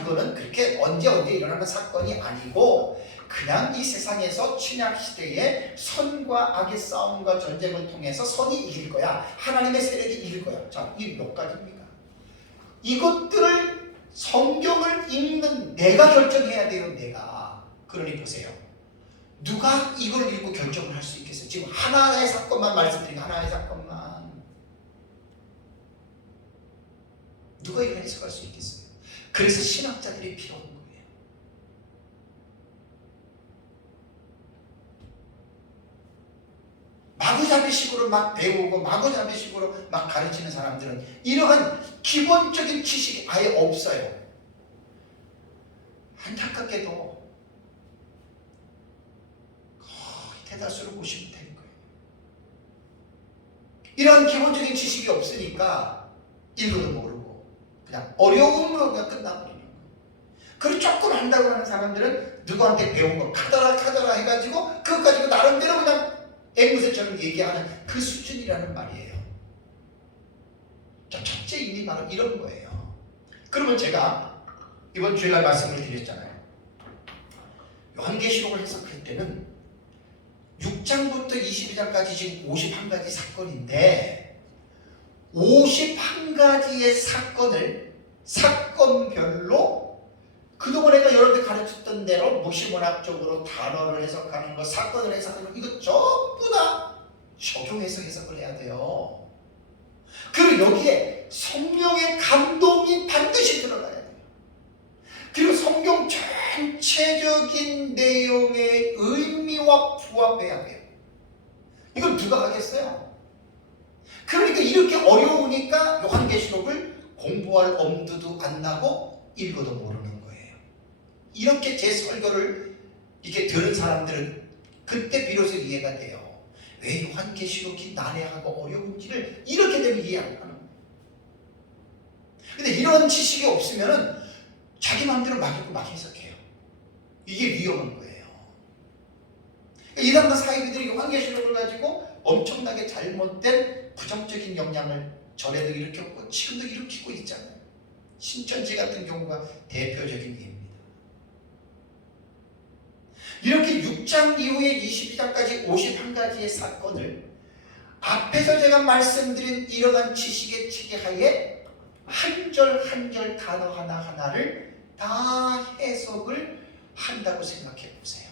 이거는 그렇게 언제 일어나는 사건이 아니고 그냥 이 세상에서 신약시대에 선과 악의 싸움과 전쟁을 통해서 선이 이길 거야. 하나님의 세력이 이길 거야. 자, 이 몇 가지입니까? 이것들을 성경을 읽는 내가 결정해야 돼요. 내가. 그러니 보세요. 누가 이걸 읽고 결정을 할 수 있겠어요? 지금 하나의 사건만 말씀드리고 하나의 사건만 누가 이걸 해석할 수 있겠어요? 그래서 신학자들이 필요한 거예요. 마구잡이식으로 막 배우고 마구잡이식으로 막 가르치는 사람들은 이러한 기본적인 지식이 아예 없어요. 안타깝게도 거의 대다수를 보시면 되는 거예요. 이런 기본적인 지식이 없으니까 읽어도 모르고 그냥 어려움으로 그냥 끝나버리는 거예요. 그리고 조금 한다고 하는 사람들은 누구한테 배운 거 카더라 해가지고 그것 가지고 나름대로 그냥 앵무새처럼 얘기하는 그 수준이라는 말이에요. 자, 첫째 인이 바로 이런 거예요. 그러면 제가 이번 주일날 말씀을 드렸잖아요. 요한계시록을 해석할 때는 6장부터 22장까지 지금 51가지 사건인데 51가지의 사건을 사건별로 그동안 내가 여러분들 가르쳤던 대로 무시문학적으로 단어를 해석하는 거, 사건을 해석하는 거 이거 전부 다 적용해서 해석을 해야 돼요. 그리고 여기에 성령의 감동이 반드시 들어가야 돼요. 그리고 성경 전체적인 내용의 의미와 부합해야 돼요. 이걸 누가 하겠어요? 그러니까 이렇게 어려우니까 요한계시록을 공부할 엄두도 안 나고 읽어도 모르는 거예요. 이렇게 제 설교를 이렇게 들은 사람들은 그때 비로소 이해가 돼요. 왜 요한계시록이 난해하고 어려운지를 이렇게 되면 이해 안 하는 거예요. 근데 이런 지식이 없으면은 자기 마음대로 막 읽고 막 해석해요. 이게 위험한 거예요. 이단과 사이비들이 요한계시록을 가지고 엄청나게 잘못된 부정적인 영향을 전에도 일으켰고 지금도 일으키고 있잖아요. 신천지 같은 경우가 대표적인 예입니다. 이렇게 6장 이후에 22장까지 51가지의 사건을 앞에서 제가 말씀드린 이러한 지식의 체계하에 한 절 한 절 단어 하나하나를 다 해석을 한다고 생각해 보세요.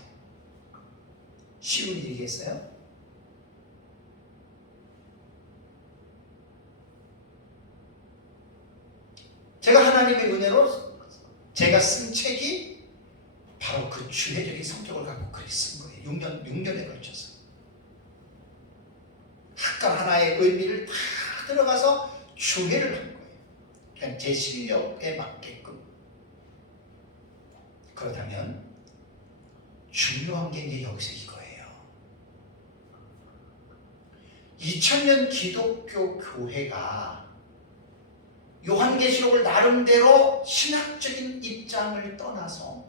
쉬운 일이겠어요? 제가 하나님의 은혜로 제가 쓴 책이 바로 그 주회적인 성격을 갖고 글을 쓴 거예요. 6년에 걸쳐서. 학과 하나의 의미를 다 들어가서 주회를 한 거예요. 그냥 제 실력에 맞게끔. 그렇다면 중요한 게 이제 여기서 이거예요. 2000년 기독교 교회가 요한계시록을 나름대로 신학적인 입장을 떠나서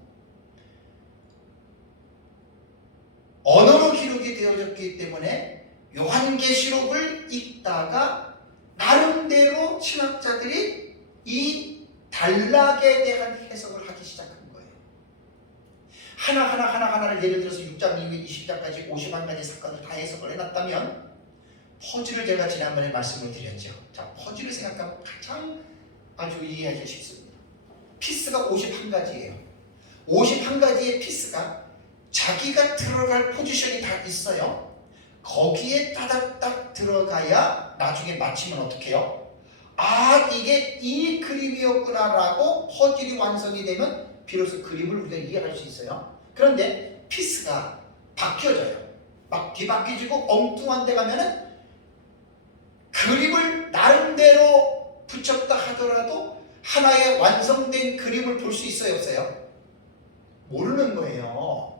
언어로 기록이 되어졌기 때문에 요한계시록을 읽다가 나름대로 신학자들이 이 단락에 대한 해석을 하기 시작한 거예요. 하나하나를 예를 들어서 6장 이후에 20장까지 51가지 사건을 다 해석을 해놨다면 퍼즐을 제가 지난번에 말씀을 드렸죠. 자, 퍼즐을 생각하면 가장 아주 이해하기 쉽습니다. 피스가 51가지예요. 51가지의 피스가 자기가 들어갈 포지션이 다 있어요. 거기에 따닥딱 들어가야 나중에 맞히면 어떻게 해요? 아, 이게 이 그림이었구나 라고 퍼즐이 완성이 되면 비로소 그림을 우리가 이해할 수 있어요. 그런데 피스가 바뀌어져요. 막 뒤바뀌어지고 엉뚱한 데 가면은 그림을 나름대로 붙였다 하더라도 하나의 완성된 그림을 볼 수 있어요, 없어요? 모르는 거예요.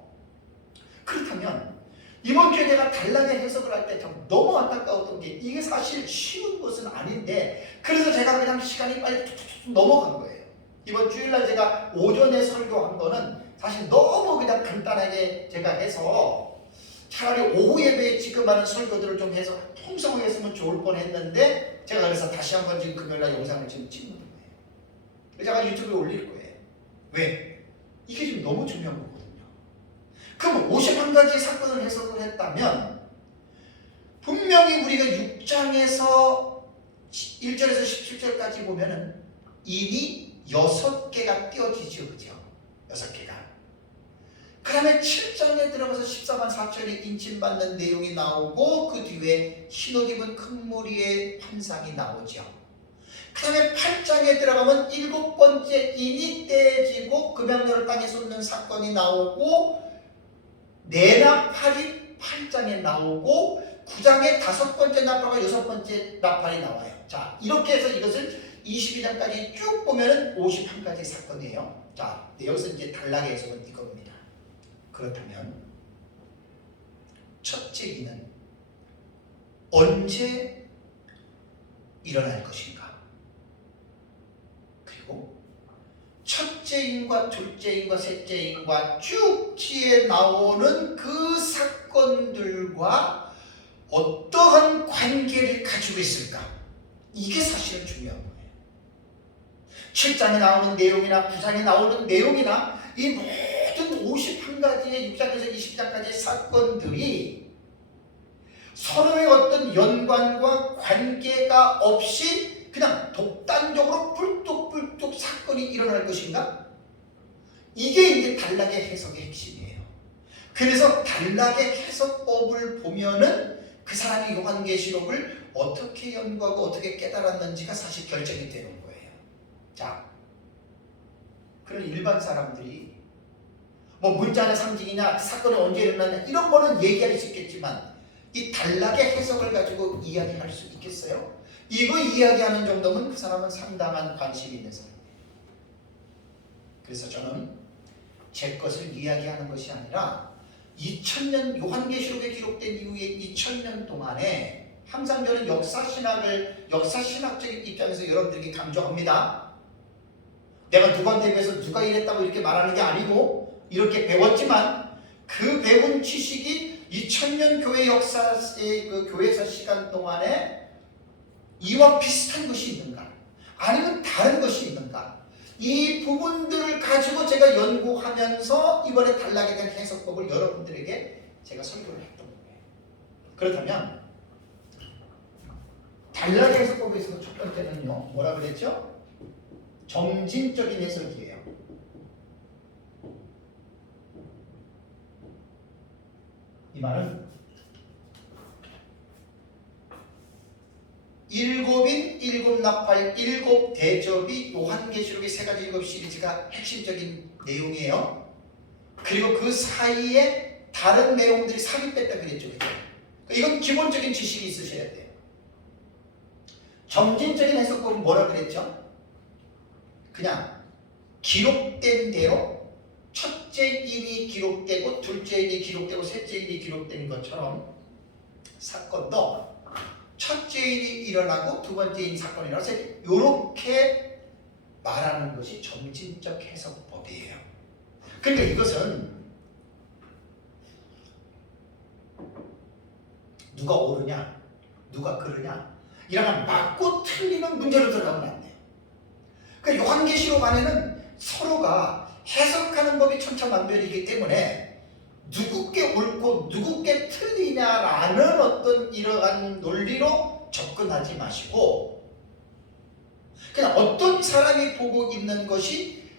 그렇다면 이번 주에 내가 단락의 해석을 할 때 참 너무 안타까웠던 게 이게 사실 쉬운 것은 아닌데 그래서 제가 그냥 시간이 빨리 툭툭툭 넘어간 거예요. 이번 주일날 제가 오전에 설교한 거는 사실 너무 그냥 간단하게 제가 해서 차라리 오후 예배에 지금 하는 설교들을 좀 해서 통성을 했으면 좋을 뻔했는데 제가 그래서 다시 한번 지금 금요일날 영상을 지금 찍는 거예요. 제가 유튜브에 올릴 거예요. 왜? 이게 지금 너무 중요한 거거든요. 그럼 51가지 사건을 해석을 했다면 분명히 우리가 6장에서 1절에서 17절까지 보면은 인이 6개가 띄어지죠. 그죠? 6개가. 그 다음에 7장에 들어가서 14만 4천이 인침받는 내용이 나오고 그 뒤에 흰옷 입은 큰 무리의 환상이 나오죠. 그 다음에 8장에 들어가면 7번째 인이 떼지고 금양로를 땅에 쏟는 사건이 나오고 내나팔이 8장에 나오고 9장에 5번째 나팔과 6번째 나팔이 나와요. 자, 이렇게 해서 이것을 22장까지 쭉 보면 51가지 사건이에요. 자, 여기서 이제 단락의 해석은 이겁니다. 그렇다면 첫째 인은 언제 일어날 것인가? 그리고 첫째 인과 둘째 인과 셋째 인과 쭉 뒤에 나오는 그 사건들과 어떠한 관계를 가지고 있을까? 이게 사실은 중요한 거예요. 7장에 나오는 내용이나 9장에 나오는 내용이나 이 모든 51가지의 6장에서 20장까지의 사건들이 서로의 어떤 연관과 관계가 없이 그냥 독단적으로 뿔뚝뿔뚝 사건이 일어날 것인가? 이게 이제 단락의 해석의 핵심이에요. 그래서 단락의 해석법을 보면은 그 사람이 요한계시록을 어떻게 연구하고 어떻게 깨달았는지가 사실 결정이 되는 거예요. 자, 그런 일반 사람들이 뭐 문자나 상징이나 사건이 언제 일어나냐 이런 거는 얘기할 수 있겠지만 이 단락의 해석을 가지고 이야기할 수 있겠어요? 이거 이야기하는 정도면 그 사람은 상당한 관심이 있는 사람이에요. 그래서 저는 제 것을 이야기하는 것이 아니라 2000년 요한계시록에 기록된 이후에 2000년 동안에 항상 저는 역사신학적인 입장에서 여러분들에게 강조합니다. 내가 누구한테 비해서 누가 이랬다고 이렇게 말하는 게 아니고 이렇게 배웠지만 그 배운 지식이 2000년 교회 역사의 그 교회사 시간 동안에 이와 비슷한 것이 있는가? 아니면 다른 것이 있는가? 이 부분들을 가지고 제가 연구하면서 이번에 단락에 대한 해석법을 여러분들에게 제가 설교를 했던 거예요. 그렇다면 단락 해석법에서 첫 번째는요, 뭐라 그랬죠? 점진적인 해석이에요. 이 말은 일곱인, 일곱 나팔, 일곱 대접이 요한계시록의 세 가지 일곱 시리즈가 핵심적인 내용이에요. 그리고 그 사이에 다른 내용들이 삽입됐다 그랬죠. 그죠? 이건 기본적인 지식이 있으셔야 돼요. 점진적인 해석법은 뭐라 그랬죠? 그냥 기록된 대로 첫째 인이 기록되고 둘째 인이 기록되고 셋째 인이 기록된 것처럼 사건도 첫째 인이 일어나고 두 번째 인 사건이 일어나서 이렇게 말하는 것이 점진적 해석법이에요. 그러니까 이것은 누가 옳으냐 누가 그르냐 이런 맞고 틀리는 문제로 들어가면 안 돼요. 그러니까 요한계시록 안에는 서로가 해석하는 법이 천차만별이기 때문에 누구께 옳고 누구께 틀리냐라는 어떤 이러한 논리로 접근하지 마시고 그냥 어떤 사람이 보고 있는 것이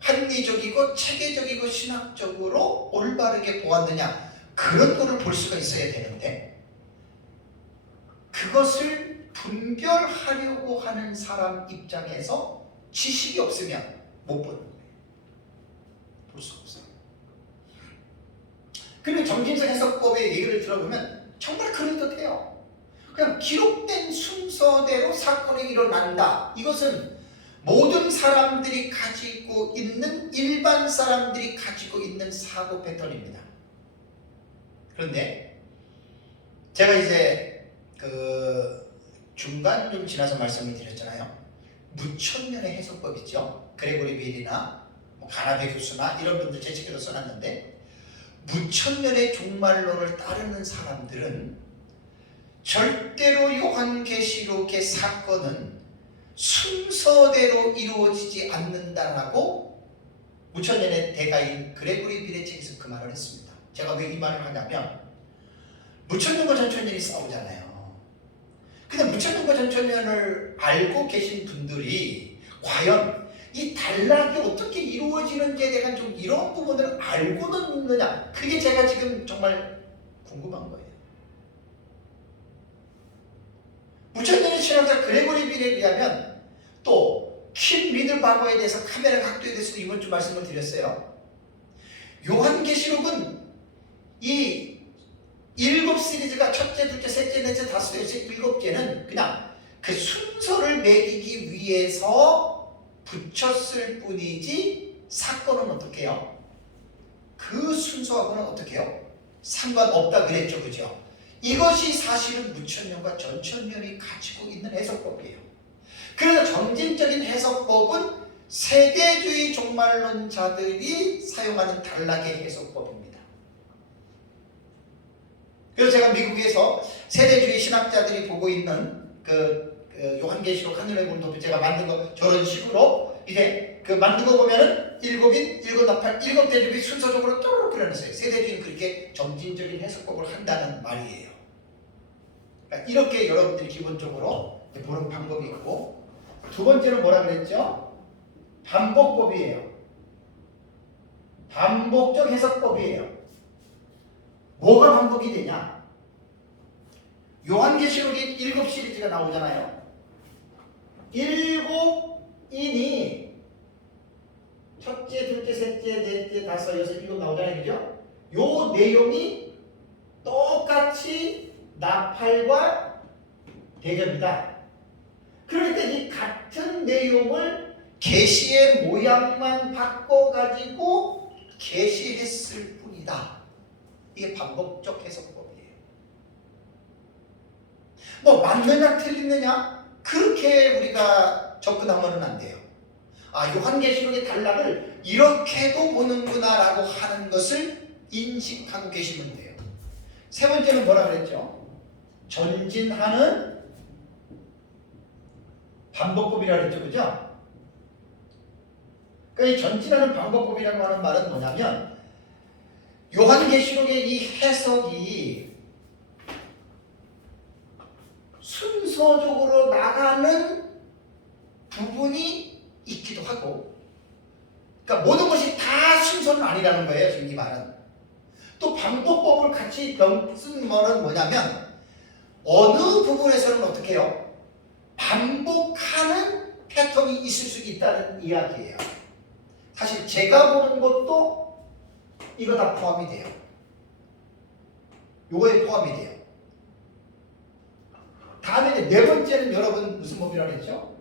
합리적이고 체계적이고 신학적으로 올바르게 보았느냐 그런 거를 볼 수가 있어야 되는데 그것을 분별하려고 하는 사람 입장에서 지식이 없으면 못 보는 거예요. 볼 수 없어요. 그리고 점진적 해석법의 얘기를 들어보면 정말 그럴듯해요. 그냥 기록된 순서대로 사건이 일어난다. 이것은 모든 사람들이 가지고 있는 일반 사람들이 가지고 있는 사고 패턴입니다. 그런데 제가 이제 그 중간 좀 지나서 말씀을 드렸잖아요. 무천년의 해석법 있죠. 그레고리 빌이나 가나베 교수나 이런 분들 제 책에도 써놨는데 무천년의 종말론을 따르는 사람들은 절대로 요한계시록의 사건은 순서대로 이루어지지 않는다라고 무천년의 대가인 그레고리 빌의 책에서 그 말을 했습니다. 제가 왜 이 말을 하냐면 무천년과 전천년이 싸우잖아요. 근데 무천년과 전천년을 알고 계신 분들이 과연 이 단락이 어떻게 이루어지는지에 대한 좀 이런 부분을 알고는 있느냐, 그게 제가 지금 정말 궁금한 거예요. 무천년의 신학자 그레고리 빌에 의하면 또 퀸 리들바거에 대해서 카메라 각도에 대해서도 이번 주 말씀을 드렸어요. 요한계시록은 이 7 시리즈가 첫째, 둘째, 셋째, 넷째, 다섯, 여섯, 7개는 그냥 그 순서를 매기기 위해서 붙였을 뿐이지 사건은 어떻게 해요? 그 순서하고는 어떻게 해요? 상관없다 그랬죠, 그죠? 이것이 사실은 무천년과 전천년이 가지고 있는 해석법이에요. 그래서 점진적인 해석법은 세대주의 종말론자들이 사용하는 단락의 해석법입니다. 그래서 제가 미국에서 세대주의 신학자들이 보고 있는 그 요한계시록 하늘의 문 도표 제가 만든 거 저런 식으로 이제 그 만든 거 보면은 7인, 7나팔, 7대접이 순서적으로 또르륵 그려놨어요. 세대주의는 그렇게 점진적인 해석법을 한다는 말이에요. 그러니까 이렇게 여러분들이 기본적으로 보는 방법이 있고, 두 번째는 뭐라 그랬죠? 반복법이에요. 반복적 해석법이에요. 뭐가 반복이 되냐? 요한계시록이 7 시리즈가 나오잖아요. 7인이 첫째, 둘째, 셋째, 넷째, 다섯, 여섯, 7 나오잖아요. 그죠? 요 내용이 똑같이 나팔과 대접이다. 그러니까 이 같은 내용을 계시의 모양만 바꿔가지고 계시했을 뿐이다. 이게 반복적 해석법이에요. 뭐 맞느냐 틀리느냐 그렇게 우리가 접근하면 안 돼요. 아, 요한계시록의 단락을 이렇게도 보는구나 라고 하는 것을 인식하고 계시면 돼요. 세 번째는 뭐라 그랬죠? 전진하는 반복법이라 그랬죠, 그죠? 그러니까 이 전진하는 반복법이라고 하는 말은 뭐냐면, 요한계시록의 이 해석이 순서적으로 나가는 부분이 있기도 하고, 그러니까 모든 것이 다 순서는 아니라는 거예요, 지금 이 말은. 또 반복법을 같이 쓴 말은 뭐냐면, 어느 부분에서는 어떻게 해요? 반복하는 패턴이 있을 수 있다는 이야기예요. 사실 제가 보는 것도 이거 다 포함이 돼요. 요거에 포함이 돼요. 다음에 네 번째는 여러분 무슨 법이라고 했죠?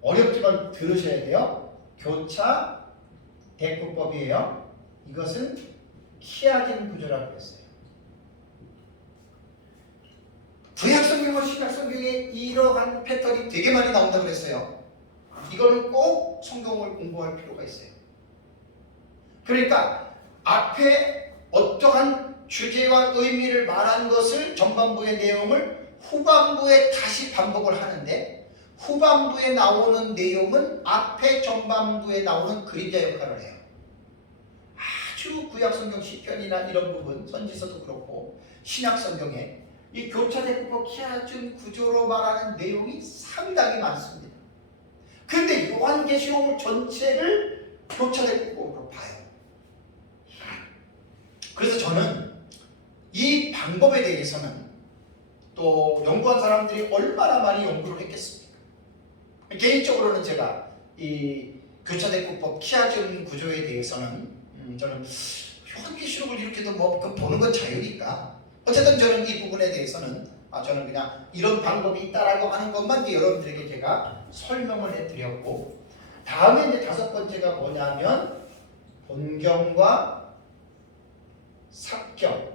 어렵지만 들으셔야 돼요. 교차 대꾸법이에요. 이것은 키아진 구조라고 했어요. 구약성경과 신약성경에 이러한 패턴이 되게 많이 나온다고 그랬어요. 이거는 꼭 성경을 공부할 필요가 있어요. 그러니까 앞에 어떠한 주제와 의미를 말한 것을 전반부의 내용을 후반부에 다시 반복을 하는데, 후반부에 나오는 내용은 앞에 전반부에 나오는 그림자 역할을 해요. 아주 구약성경 시편이나 이런 부분, 선지서도 그렇고 신약성경에 이 교차대꾸법 키아준 구조로 말하는 내용이 상당히 많습니다. 그런데 요한계시록 전체를 교차대꾸법으로 봐요. 그래서 저는 이 방법에 대해서는 또 연구한 사람들이 얼마나 많이 연구를 했겠습니까? 개인적으로는 제가 이 교차대꾸법 키아준 구조에 대해서는 저는 요한계시록을 이렇게도 뭐 보는 건 자유니까 어쨌든 저는 이 부분에 대해서는 저는 그냥 이런 방법이 있다라고 하는 것만 이제 여러분들에게 제가 설명을 해드렸고, 다음에 이제 다섯 번째가 뭐냐면 본경과 삽경의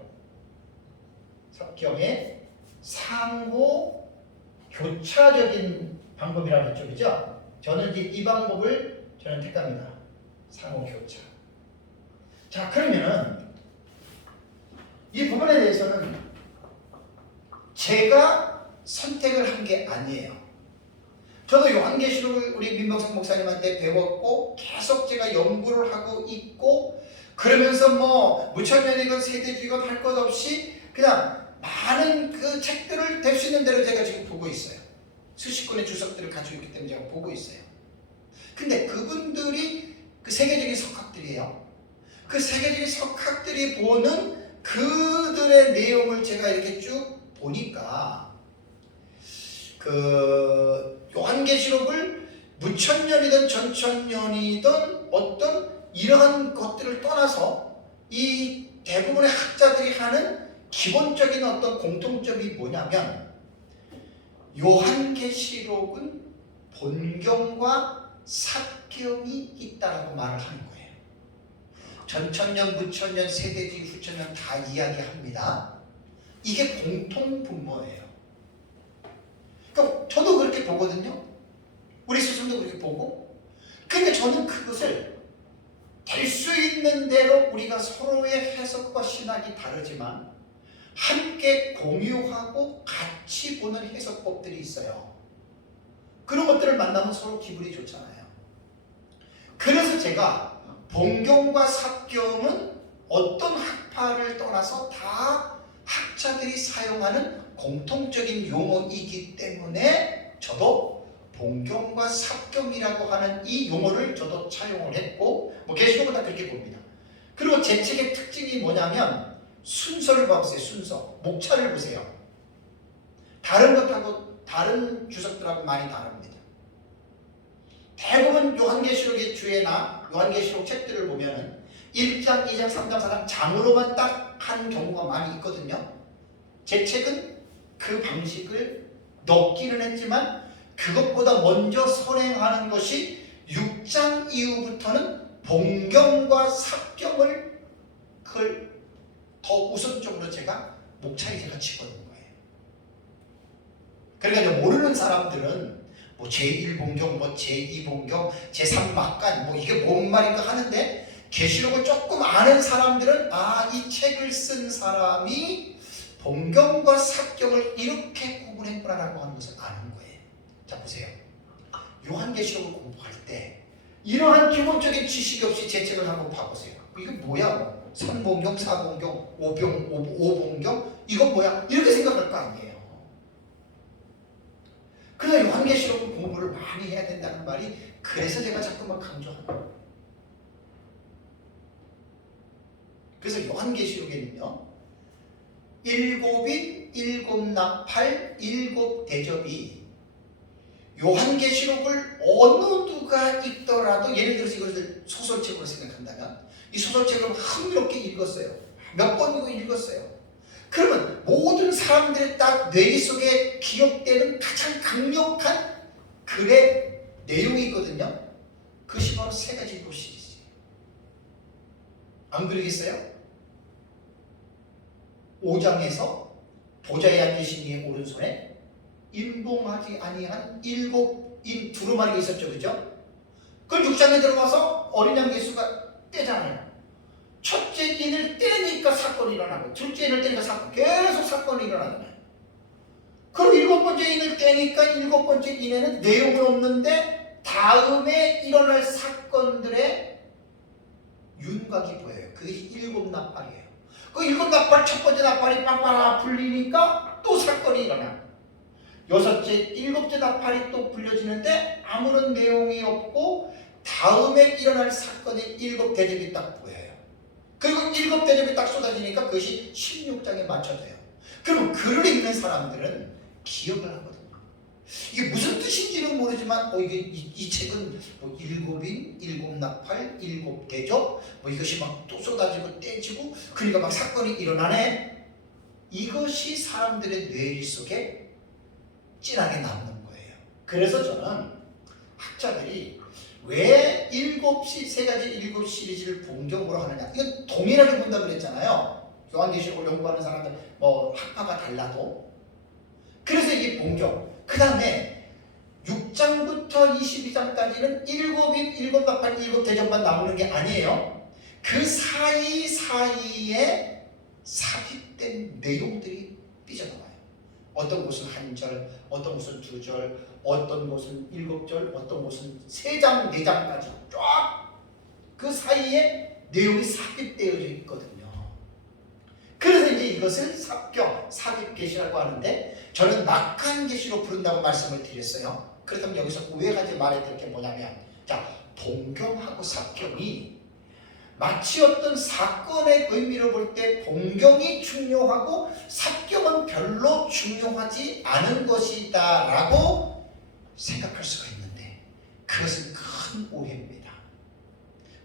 상호 교차적인 방법이라고 했죠, 그죠? 저는 이제 이 방법을 저는 택합니다. 상호 교차. 자, 그러면은 이 부분에 대해서는 제가 선택을 한 게 아니에요. 저도 요한계시록을 우리 민병성 목사님한테 배웠고 계속 제가 연구를 하고 있고, 그러면서 뭐 무천년이건 세대주의건 할 것 없이 그냥 많은 그 책들을 될 수 있는 대로 제가 지금 보고 있어요. 수십 권의 주석들을 가지고 있기 때문에 제가 보고 있어요. 근데 그분들이 그 세계적인 석학들이에요. 그 세계적인 석학들이 보는 그들의 내용을 제가 이렇게 쭉 보니까 그 요한계시록을 무천년이든 전천년이든 어떤 이러한 것들을 떠나서 이 대부분의 학자들이 하는 기본적인 어떤 공통점이 뭐냐면 요한계시록은 본경과 삭경이 있다라고 말을 하는 거예요. 전천년, 무천년, 세대지, 후천년 다 이야기합니다. 이게 공통분모예요. 그러니까 저도 그렇게 보거든요. 우리 스승도 그렇게 보고. 근데 저는 그것을 될 수 있는 대로 우리가 서로의 해석과 신학이 다르지만 함께 공유하고 같이 보는 해석법들이 있어요. 그런 것들을 만나면 서로 기분이 좋잖아요. 그래서 제가 본경과 삭경은 어떤 학파를 떠나서 다 학자들이 사용하는 공통적인 용어이기 때문에 저도 본경과 삭경이라고 하는 이 용어를 저도 차용을 했고 계시록은 다 그렇게 봅니다. 그리고 제 책의 특징이 뭐냐면 순서를 봐보세요. 순서. 목차를 보세요. 다른 것하고 다른 주석들하고 많이 다릅니다. 대부분 요한계시록의 주에나 요한계시록 책들을 보면은 1장, 2장, 3장, 4장 장으로만 딱 한 경우가 많이 있거든요. 제 책은 그 방식을 넣기는 했지만 그것보다 먼저 선행하는 것이 6장 이후부터는 본경과 삭경을 그걸 더 우선적으로 제가 목차에 제가 집어넣은 거예요. 그러니까 이제 모르는 사람들은 뭐 제1본경, 뭐 제2본경, 제3막간 뭐 이게 뭔 말인가 하는데 계시록을 조금 아는 사람들은 이 책을 쓴 사람이 본경과 삭경을 이렇게 구분했구나라고 하는 것을 아는 거예요. 자 보세요. 요한계시록을 공부할 때 이러한 기본적인 지식이 없이 제 책을 한번 봐보세요. 이게 뭐야? 3본경, 4본경, 5본경 이건 뭐야? 이렇게 생각할 거 아니에요. 그래서 요한계시록 공부를 많이 해야 된다는 말이 그래서 제가 자꾸만 강조하는 거예요. 그래서 요한계시록에는요 7인, 7나팔, 7대접이 요한계시록을 어느 누가 읽더라도 예를 들어서 이것을 소설책으로 생각한다면 이 소설책을 흥미롭게 읽었어요. 몇 번이고 읽었어요. 그러면 모든 사람들의 딱 뇌 속에 기억되는 가장 강력한 글의 내용이 있거든요. 그것이 바로 세 가지 시리즈예요. 안 그러겠어요? 5장에서 보좌에 앉으신 이의 오른손에 인봉하지 아니한 7인 두루마리가 있었죠. 그죠? 그걸 6장에 들어가서 어린 양 예수가 떼잖아요. 첫째 인을 떼니까 사건이 일어나고 둘째 인을 떼니까 사건 계속 사건이 일어나잖아요. 그럼 7번째 인을 떼니까 7번째 인에는 내용은 없는데 다음에 일어날 사건들의 윤곽이 보여요. 그게 7나팔이에요. 그 7나팔 첫 번째 나팔이 빵빵 불리니까 또 사건이 일어나. 여섯째, 7째 나팔이 또 불려지는데 아무런 내용이 없고 다음에 일어날 사건의 7대접이 딱 보여요. 그리고 7대접이 딱 쏟아지니까 그것이 16장에 맞춰져요. 그럼 글을 읽는 사람들은 기억을 하거든요. 이게 무슨 뜻인지는 모르지만 이게 이 책은 뭐 7인, 7나팔, 7대접 뭐 이것이 막 또 쏟아지고 떼지고 그러니까 막 사건이 일어나네. 이것이 사람들의 뇌 속에 진하게 남는 거예요. 그래서 저는 학자들이 왜 세 가지 7 시리즈를 본경으로 하느냐. 이건 동일하게 본다고 그랬잖아요. 요한계시록을 연구하는 사람들 뭐 학파가 달라도. 그래서 이게 본경. 그 다음에 6장부터 22장까지는 7인, 7나팔, 7대접만 나오는 게 아니에요. 그 사이사이에 삽입된 내용들이 삐져나와요. 어떤 곳은 한 절, 어떤 곳은 2절, 어떤 곳은 7절, 어떤 곳은 3장, 4장까지 쫙 그 사이에 내용이 삽입되어져 있거든요. 그래서 이제 이것을 삽입계시라고 하는데 저는 낙한 계시로 부른다고 말씀을 드렸어요. 그렇다면 여기서 오해하지 말아야 될 게 뭐냐면 자, 봉경하고 삭경이 마치 어떤 사건의 의미로 볼 때 봉경이 중요하고 삭경은 별로 중요하지 않은 것이다 라고 생각할 수가 있는데 그것은 큰 오해입니다.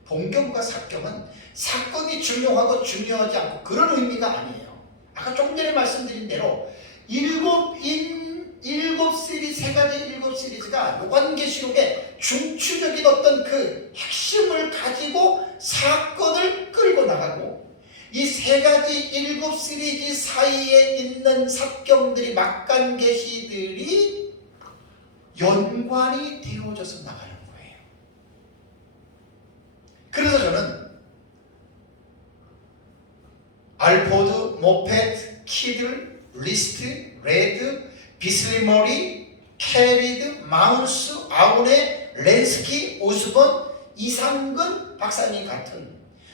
봉경과 삭경은 사건이 중요하고 중요하지 않고 그런 의미가 아니에요. 아까 조금 전에 말씀드린 대로 세 가지 일곱 시리즈가 요한계시록의 중추적인 어떤 그 핵심을 가지고 사건을 끌고 나가고 이 세 가지 일곱 시리즈 사이에 있는 삭경들이 막간계시들이 연관이 되어져서 나가는 거예요. 그래서 저는 알포드, 모펫, 키들, 리스트, 레드, 비슬리머리, 캐리드, 마운스, 아우네, 렌스키, 오스본, 이상근 박사님 같은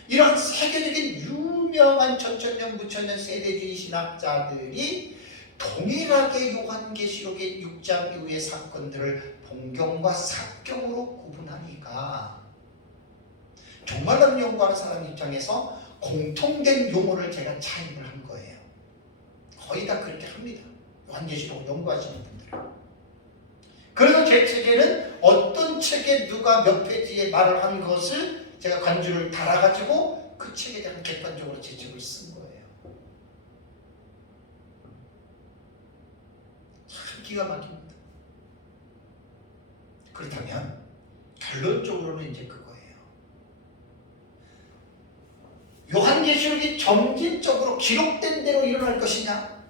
이러한 세계적인 유명한 천천년, 무천년 세대주의 신학자들이 동일하게 요한계시록의 6장 이후의 사건들을 봉경과 삭경으로 구분하니까 종말론 연구하는 사람 입장에서 공통된 용어를 제가 차입을 한 거예요. 거의 다 그렇게 합니다. 요한계시록 연구하시는 분들. 그래서 제 책에는 어떤 책에 누가 몇 페이지에 말을 한 것을 제가 간주를 달아가지고 그 책에 대한 객관적으로 제책을 쓴 거예요. 참 기가 막힙니다. 그렇다면 결론적으로는 이제 그거예요. 요한계시록이 점진적으로 기록된 대로 일어날 것이냐,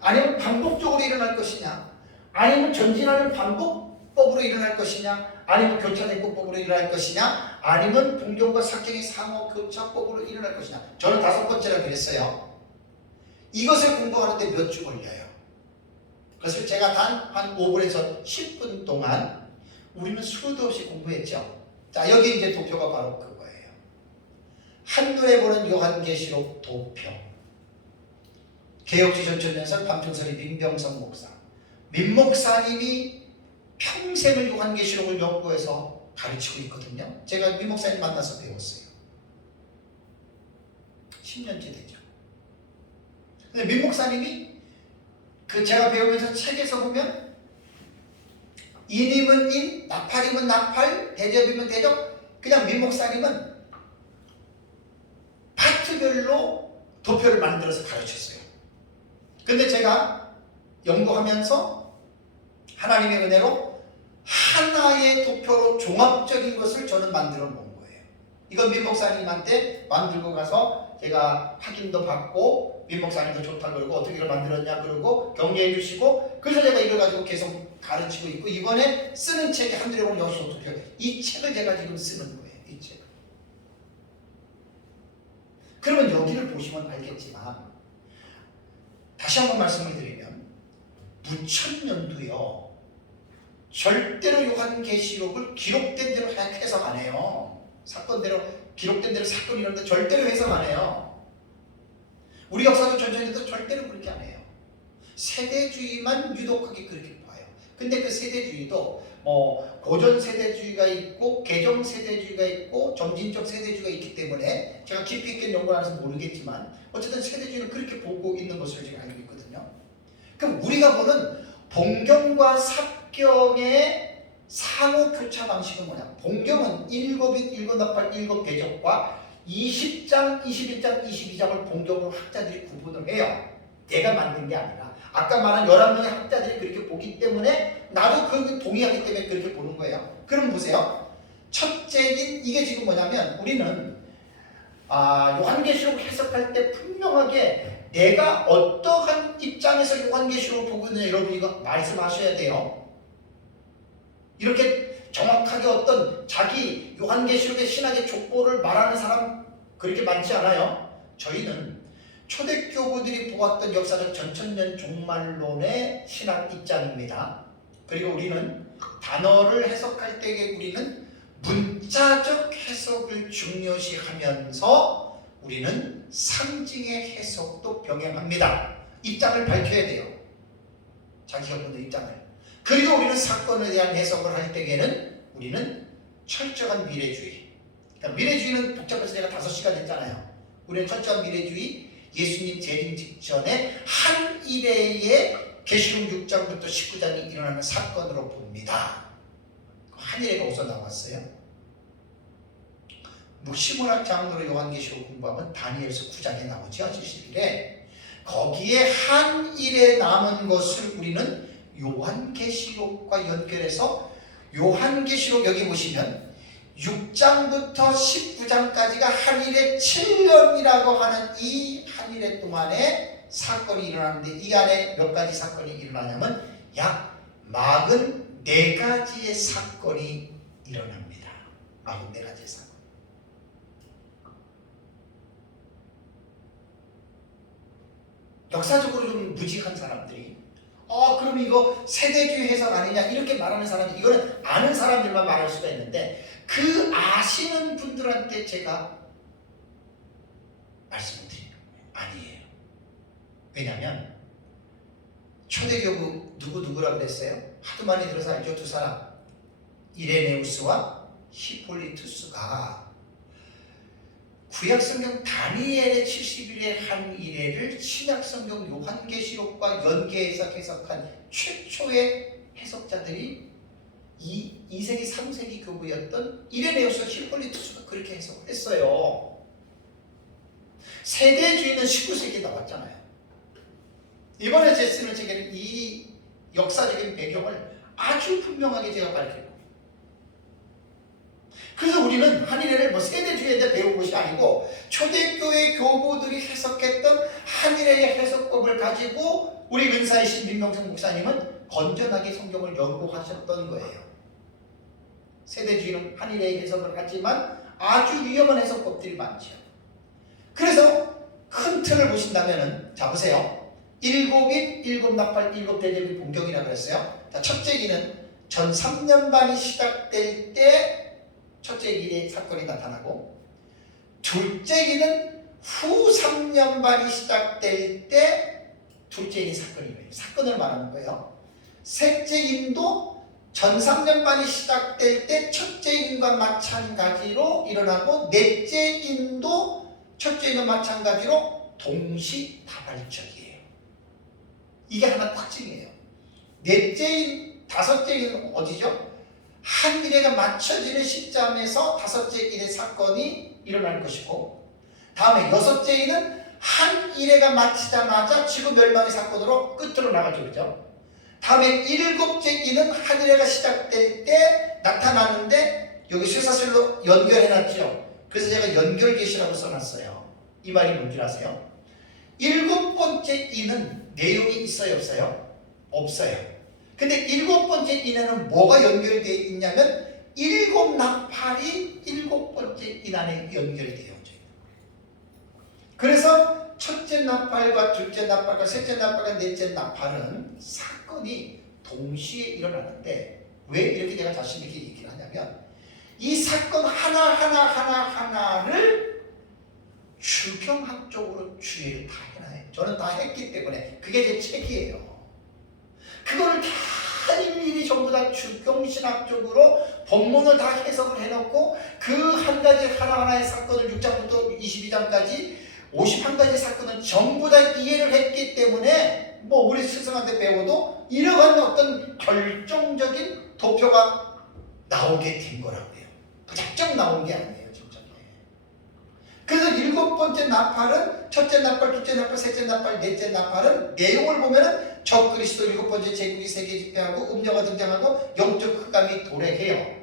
아니면 반복적으로 일어날 것이냐, 아니면 전진하는 반복법으로 일어날 것이냐, 아니면 교차대법법으로 일어날 것이냐, 아니면 봉경과 삭경의 상호 교차법으로 일어날 것이냐. 저는 5번째라 그랬어요. 이것을 공부하는데 몇 주 걸려요. 그래서 제가 단 한 5분에서 10분 동안 우리는 수도 없이 공부했죠. 자, 여기 이제 도표가 바로 그거예요. 한눈에 보는 요한계시록 도표. 개혁지 전천년설 밤중설이 민병성 목사. 민 목사님이 평생을 요한계시록을 연구해서 가르치고 있거든요. 제가 민 목사님 만나서 배웠어요. 10년째 되죠. 근데 민 목사님이 그 제가 배우면서 책에서 보면 인이면 인, 나팔이면 나팔, 대접이면 대접. 그냥 민 목사님은 파트별로 도표를 만들어서 가르쳤어요. 근데 제가 연구하면서 하나님의 은혜로 하나의 도표로 종합적인 것을 저는 만들어 놓은 거예요. 이건 민 목사님한테 만들고 가서 제가 확인도 받고 민 목사님도 좋다 그러고 어떻게 이걸 만들었냐 그러고 격려해 주시고 그래서 제가 이걸 가지고 계속 가르치고 있고 이번에 쓰는 책이 한눈에 보는 여수 도표. 이 책을 제가 지금 쓰는 거예요. 이 책. 그러면 여기를 보시면 알겠지만 다시 한번 말씀을 드리면 무천년도요 절대로 요한계시록을 기록된 대로 해석 안 해요. 사건대로 기록된 대로 사건이 일어나는데 절대로 해석 안 해요. 우리 역사도 전쟁에도 절대로 그렇게 안 해요. 세대주의만 유독하게 그렇게 봐요. 근데 그 세대주의도 고전 세대주의가 있고 개정 세대주의가 있고 점진적 세대주의가 있기 때문에 제가 깊이 있게 연구를 안 해서 모르겠지만 어쨌든 세대주의는 그렇게 보고 있는 것으로 제가 알고 있거든요. 그럼 우리가 보는 봉경과 삭경의 상호 교차 방식은 뭐냐? 봉경은 일곱 나팔 일곱 대접과 20장, 21장, 22장을 봉경으로 학자들이 구분을 해요. 내가 만든 게 아니라 아까 말한 11명의 학자들이 그렇게 보기 때문에 나도 그 동의하기 때문에 그렇게 보는 거예요. 그럼 보세요. 첫째인 이게 지금 뭐냐면 우리는 요한계시록 해석할 때 분명하게 내가 어떠한 입장에서 요한계시록을 보고 있느냐 여러분 이거 말씀하셔야 돼요. 이렇게 정확하게 어떤 자기 요한계시록의 신학의 족보를 말하는 사람 그렇게 많지 않아요. 저희는 초대교부들이 보았던 역사적 전천년 종말론의 신학 입장입니다. 그리고 우리는 단어를 해석할 때에 우리는 문자적 해석을 중요시하면서 우리는 상징의 해석도 병행합니다. 입장을 밝혀야 돼요. 자기가 보는 입장을. 그리고 우리는 사건에 대한 해석을 할 때에는 우리는 철저한 미래주의. 그러니까 미래주의는 복잡해서 제가 5시간 했잖아요. 우리는 철저한 미래주의, 예수님 재림 직전에 한 일회의 계시록 6장부터 19장이 일어나는 사건으로 봅니다. 한 일회가 어디서 나왔어요? 시문학 장르로 요한계시록 공부하면 다니엘서 9장에 나오죠. 71에. 거기에 한 일에 남은 것을 우리는 요한계시록과 연결해서 요한계시록 여기 보시면 6장부터 19장까지가 한일의 7년이라고 하는 이 한일의 동안에 사건이 일어나는데 이 안에 몇 가지 사건이 일어나냐면 약 44가지의 사건이 일어납니다. 44가지의 사건. 역사적으로 좀 무직한 사람들이 그럼 이거 세대주의 해석 아니냐 이렇게 말하는 사람들, 이거는 아는 사람들만 말할 수가 있는데 그 아시는 분들한테 제가 말씀을 드리는 거예요. 아니에요. 왜냐하면 초대교부 누구라고 그랬어요? 하도 많이 들어서 알죠. 두 사람, 이레네우스와 히폴리투스가 구약성경 다니엘의 70일의 한 일회를 신약성경 요한계시록과 연계해서 해석한 최초의 해석자들이 2세기 3세기 교부였던 이레네우스와 히폴리투스가 그렇게 해석을 했어요. 세대주의는 19세기에 나왔잖아요. 이번에 제 쓰는 책에는 이 역사적인 배경을 아주 분명하게 제가 밝혀요. 그래서 우리는 한일회를 뭐 세대주의에 배운 것이 아니고 초대교회 교부들이 해석했던 한일회의 해석법을 가지고 우리 은사이신 민명성 목사님은 건전하게 성경을 연구하셨던 거예요. 세대주의는 한일회의 해석을 하지만 아주 위험한 해석법들이 많죠. 그래서 큰 틀을 보신다면은 자 보세요. 7인, 7나팔, 7대접이 본경이라고 그랬어요. 자, 첫째 기는 전 3년반이 시작될 때 첫째 일의 사건이 나타나고, 둘째 기는 후 3년 반이 시작될 때 둘째 일의 사건을 말하는 거예요. 셋째 인도 전 3년 반이 시작될 때 첫째 인과 마찬가지로 일어나고, 넷째 인도 첫째 인과 마찬가지로 동시다발적이에요. 이게 하나 특징이에요. 넷째 인, 다섯째 인은 어디죠? 한 일회가 맞춰지는 시점에서 다섯째 일의 사건이 일어날 것이고, 다음에 여섯째 일은 한 일회가 마치자마자 지구 멸망의 사건으로 끝으로 나가죠. 그죠? 다음에 일곱째 일은 한 일회가 시작될 때 나타나는데 여기 쇠사슬로 연결해놨죠. 그래서 제가 연결계시라고 써놨어요. 이 말이 뭔지 아세요? 일곱 번째 일은 내용이 있어요, 없어요? 없어요. 근데 일곱 번째 인에는 뭐가 연결되어 있냐면 일곱 나팔이 일곱 번째 인 안에 연결되어 있는 거예요. 그래서 첫째 나팔과 둘째 나팔과 셋째 나팔과 넷째 나팔은 사건이 동시에 일어나는데, 왜 이렇게 제가 자신 있게 얘기를 하냐면 이 사건 하나를 주경학적으로 주의를 다 해놔요. 저는 다 했기 때문에 그게 제 책이에요. 그걸 다 일일이 전부 다 주경신학적으로 본문을 다 해석을 해놓고 그 한 가지 하나하나의 사건을 6장부터 22장까지 51가지 사건을 전부 다 이해를 했기 때문에 뭐 우리 스승한테 배워도 이러한 어떤 결정적인 도표가 나오게 된 거라고요. 무작정 나온 게 아니에요. 그래서 일곱 번째 나팔은 첫째 나팔, 둘째 나팔, 셋째 나팔, 넷째 나팔은 내용을 보면은 적그리스도 일곱 번째 제국이 세계 집회하고 음녀가 등장하고 영적 흑암이 도래해요.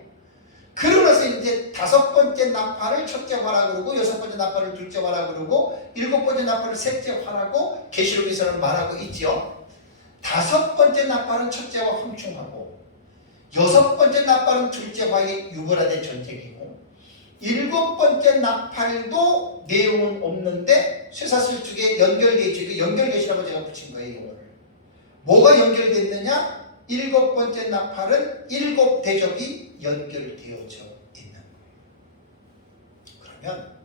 그러면서 이제 다섯 번째 나팔을 첫째 화라 그러고, 여섯 번째 나팔을 둘째 화라 그러고, 일곱 번째 나팔을 셋째 화라고 계시록에서는 말하고 있죠. 다섯 번째 나팔은 첫째와 황충하고, 여섯 번째 나팔은 둘째 화의 유브라데 전쟁이고, 일곱 번째 나팔도 내용은 없는데 쇠사슬 쪽에 연결되어 있죠. 연결계시라고 제가 붙인 거예요. 이거를. 뭐가 연결됐느냐? 일곱 번째 나팔은 일곱 대접이 연결되어져 있는 거예요. 그러면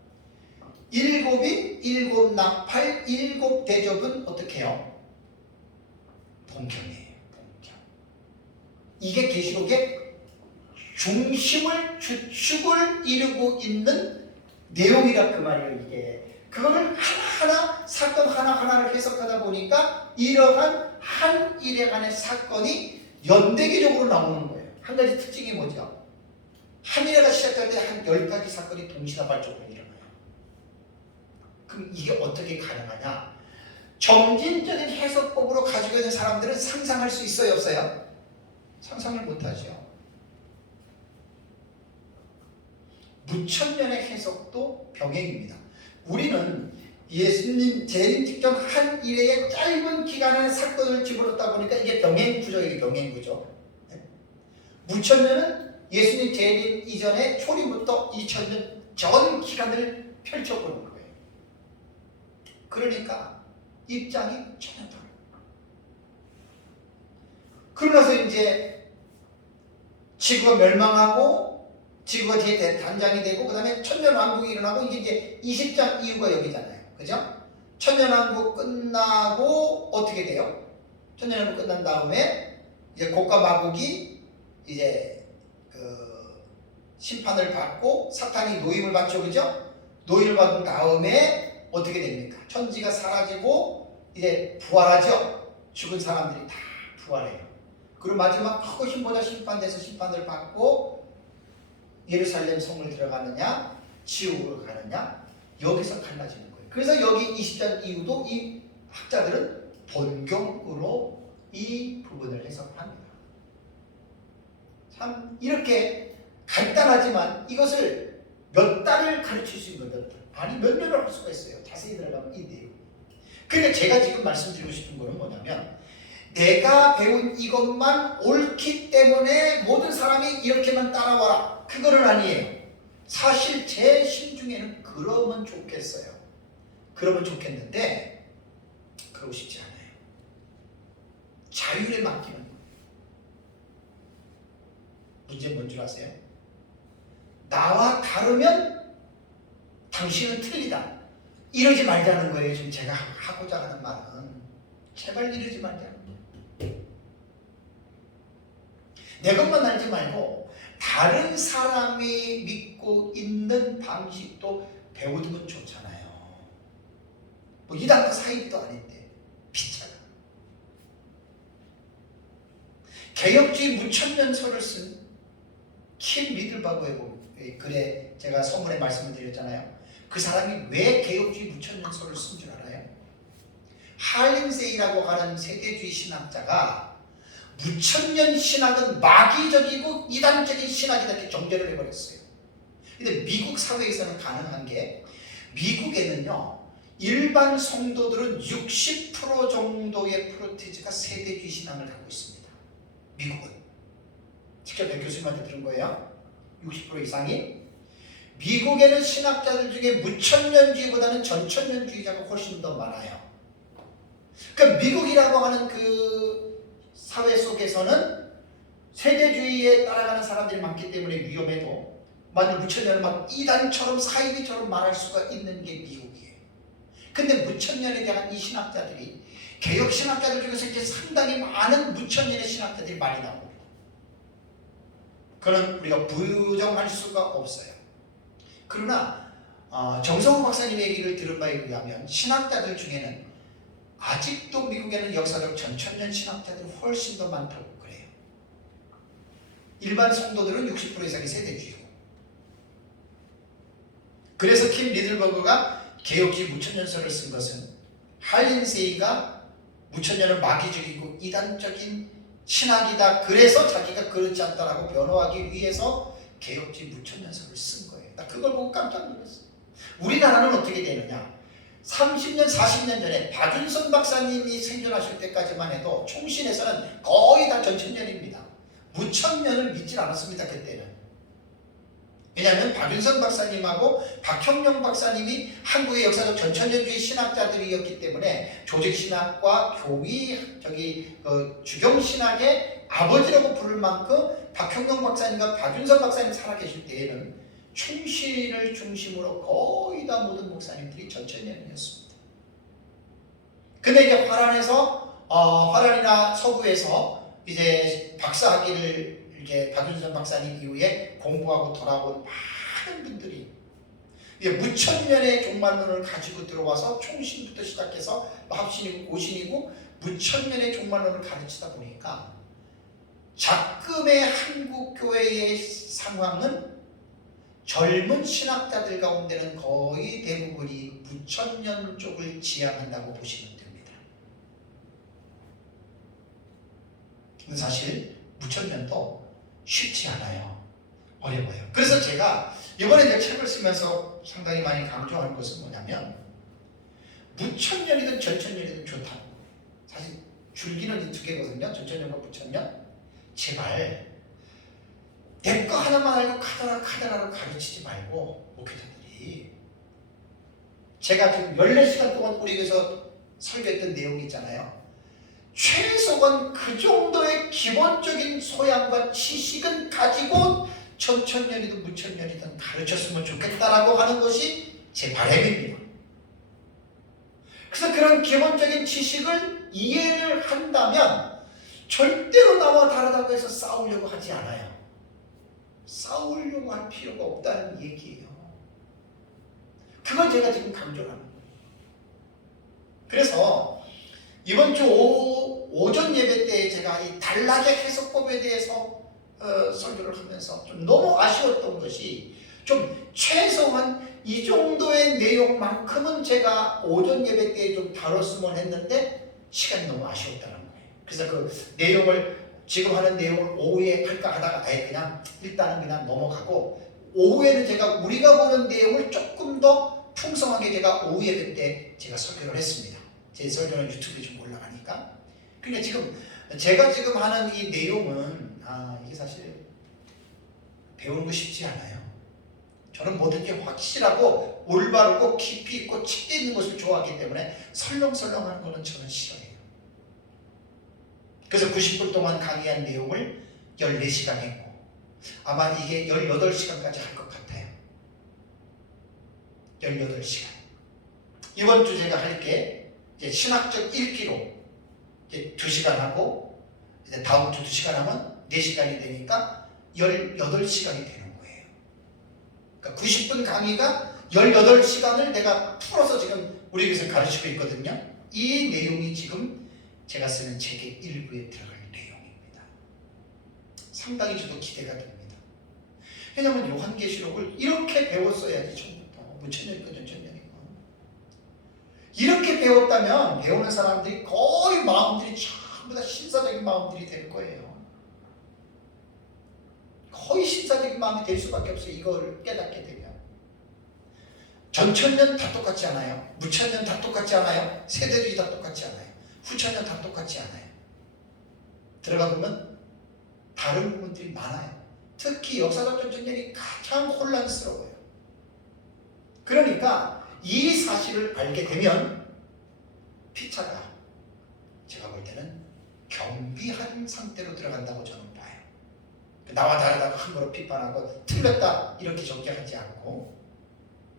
일곱이 일곱 나팔, 일곱 대접은 어떻게 해요? 본경이에요. 본경. 이게 계시록의 중심을 주축을 이루고 있는 내용이라 그 말이에요. 이게 그거를 하나하나 사건 하나하나를 해석하다 보니까 이러한 한 일에 관한 사건이 연대기적으로 나오는 거예요. 한 가지 특징이 뭐죠? 한 일회가 시작할 때 한 10가지 사건이 동시다발적으로 일어나요. 그럼 이게 어떻게 가능하냐? 점진적인 해석법으로 가지고 있는 사람들은 상상할 수 있어요, 없어요? 상상을 못하죠. 무천년의 해석도 병행입니다. 우리는 예수님 재림 직전 한 일회의 짧은 기간의 사건을 집어넣다 보니까 이게 병행구조예요. 병행구조. 무천년은 예수님 재림 이전에 초림부터 2000년 전 기간을 펼쳐보는 거예요. 그러니까 입장이 전혀 다르고, 그러나서 이제 지구가 멸망하고 지구가 재단장이 되고 그 다음에 천년왕국이 일어나고 이게 20장 이후가 여기잖아요. 그죠? 천년왕국 끝나고 어떻게 돼요? 천년왕국 끝난 다음에 이제 곡과 마곡이 이제 그 심판을 받고 사탄이 노임을 받죠. 그죠? 노임을 받은 다음에 어떻게 됩니까? 천지가 사라지고 이제 부활하죠. 죽은 사람들이 다 부활해요. 그리고 마지막 크고 힘보다 심판돼서 심판을 받고 예루살렘 성을 들어가느냐 지옥으로 가느냐 여기서 갈라지는 거예요. 그래서 여기 20장 이후도 이 학자들은 본경으로 이 부분을 해석합니다. 참 이렇게 간단하지만 이것을 몇 달을 가르칠 수 있는 몇 달, 아니 몇 년을 할 수가 있어요. 자세히 들어가면 이 내용. 그러니까 제가 지금 말씀드리고 싶은 거는 뭐냐면 내가 배운 이것만 옳기 때문에 모든 사람이 이렇게만 따라와라. 그거는 아니에요. 사실 제 심중에는 그러면 좋겠어요. 그러면 좋겠는데 그러고 싶지 않아요. 자율에 맡기는 거예요. 문제는 뭔 줄 아세요? 나와 다르면 당신은 틀리다. 이러지 말자는 거예요. 지금 제가 하고자 하는 말은 제발 이러지 말자. 내 것만 알지 말고 다른 사람이 믿고 있는 방식도 배워두면 좋잖아요. 뭐 이단과 사입도 아닌데 피차가. 개혁주의 무천년서를 쓴 킴 리들버그의 글에 제가 서문에 말씀을 드렸잖아요. 그 사람이 왜 개혁주의 무천년서를 쓴 줄 알아요? 할림세이라고 하는 세대주의 신학자가 무천년 신학은 마귀적이고 이단적인 신학이다 이렇게 정죄를 해버렸어요. 근데 미국 사회에서는 가능한 게, 미국에는요 일반 성도들은 60% 정도의 프로테지가 세대주의 신앙을 갖고 있습니다. 미국은 직접 백 교수님한테 들은 거예요. 60% 이상이. 미국에는 신학자들 중에 무천년주의보다는 전천년주의자가 훨씬 더 많아요. 그러니까 미국이라고 하는 그 사회 속에서는 세대주의에 따라가는 사람들이 많기 때문에 위험해도 만약 무천년을 막 이단처럼 사이비처럼 말할 수가 있는 게 미국이에요. 근데 무천년에 대한 이 신학자들이 개혁 신학자들 중에서 이제 상당히 많은 무천년의 신학자들이 많이 나옵니다. 그건 우리가 부정할 수가 없어요. 그러나 정성호 박사님의 얘기를 들은 바에 의하면 신학자들 중에는 아직도 미국에는 역사적 전천년 신학자들이 훨씬 더 많다고 그래요. 일반 성도들은 60% 이상이 세대주의고. 그래서 킴 리들버그가 개혁주의 무천년서를 쓴 것은 할린세이가 무천년은 마귀적이고 이단적인 신학이다. 그래서 자기가 그렇지 않다라고 변호하기 위해서 개혁주의 무천년서를 쓴 거예요. 나 그걸 보고 깜짝 놀랐어요. 우리나라는 어떻게 되느냐? 30년, 40년 전에 박윤선 박사님이 생존하실 때까지만 해도 총신에서는 거의 다 전천년입니다. 무천년을 믿질 않았습니다. 그때는. 왜냐하면 박윤선 박사님하고 박형룡 박사님이 한국의 역사적 전천년주의 신학자들이었기 때문에 조직신학과 교위 주경신학의 아버지라고 부를 만큼 박형룡 박사님과 박윤선 박사님 살아계실 때에는 충신을 중심으로 거의 다 모든 목사님들이 전천년이었습니다. 근데 이제 화란이나 서구에서 이제 박사학위를 이렇게 박윤선 박사님 이후에 공부하고 돌아온 많은 분들이 무천년의 종말론을 가지고 들어와서 총신부터 시작해서 합신이고 고신이고 무천년의 종말론을 가르치다 보니까 작금의 한국 교회의 상황은 젊은 신학자들 가운데는 거의 대부분이 무천년 쪽을 지향한다고 보시면 됩니다. 근데 사실 무천년도 쉽지 않아요. 어려워요. 그래서 제가 이번에 이제 책을 쓰면서 상당히 많이 강조하는 것은 뭐냐면 무천년이든 전천년이든 좋다. 사실 줄기는 이 두 개거든요. 전천년과 무천년. 제발 내 거 하나만 알고 카더라로 가르치지 말고 목회자들이 제가 지금 14시간 동안 우리 교회에서 설교했던 내용이 있잖아요. 최소한 그 정도의 기본적인 소양과 지식은 가지고 천천년이든 무천년이든 가르쳤으면 좋겠다라고 하는 것이 제 바람입니다. 그래서 그런 기본적인 지식을 이해를 한다면 절대로 나와 다르다고 해서 싸우려고 하지 않아요. 싸우려고 할 필요가 없다는 얘기예요. 그걸 제가 지금 강조를 하는 거예요. 그래서 이번 주 오전 예배 때 제가 이 단락의 해석법에 대해서 설교를 하면서 좀 너무 아쉬웠던 것이 좀 최소한 이 정도의 내용만큼은 제가 오전 예배 때 좀 다뤘으면 했는데 시간이 너무 아쉬웠다는 거예요. 그래서 그 내용을 지금 하는 내용을 오후에 할까 하다가 아예 그냥 일단은 그냥 넘어가고 오후에는 제가 우리가 보는 내용을 조금 더 풍성하게 제가 오후 예배 때 제가 설교를 했습니다. 제 설교는 유튜브에 좀 올라가니까. 그러니까 지금 제가 지금 하는 이 내용은 이게 사실 배우는 거 쉽지 않아요. 저는 뭐든지 확실하고 올바르고 깊이 있고 칙대 있는 것을 좋아하기 때문에 설렁설렁하는 거는 저는 싫어해요. 그래서 90분 동안 강의한 내용을 14시간 했고 아마 이게 18시간까지 할 것 같아요. 18시간. 이번 주 제가 할 게 이제 신학적 읽기로 이제 2시간 하고 이제 다음 주 2시간 하면 4시간이 되니까 18시간이 되는 거예요. 그러니까 90분 강의가 18시간을 내가 풀어서 지금 우리 교회에서 가르치고 있거든요. 이 내용이 지금 제가 쓰는 책의 일부에 들어갈 내용입니다. 상당히 저도 기대가 됩니다. 왜냐하면 요한계시록을 이렇게 배웠어야지 처음부터. 무천년이고 전천년이고. 이렇게 배웠다면 배우는 사람들이 거의 마음들이 전부 다 신사적인 마음들이 될 거예요. 거의 신사적인 마음이 될 수밖에 없어요. 이걸 깨닫게 되면. 전천년 다 똑같지 않아요. 무천년 다 똑같지 않아요. 세대들이 다 똑같지 않아요. 후천년 다 똑같지 않아요. 들어가 보면 다른 부분들이 많아요. 특히 역사적 전천년이 가장 혼란스러워요. 그러니까 이 사실을 알게 되면 피차가 제가 볼 때는 경비한 상태로 들어간다고 저는 봐요. 나와 다르다고 함부로 비판하고 틀렸다 이렇게 정죄하지 않고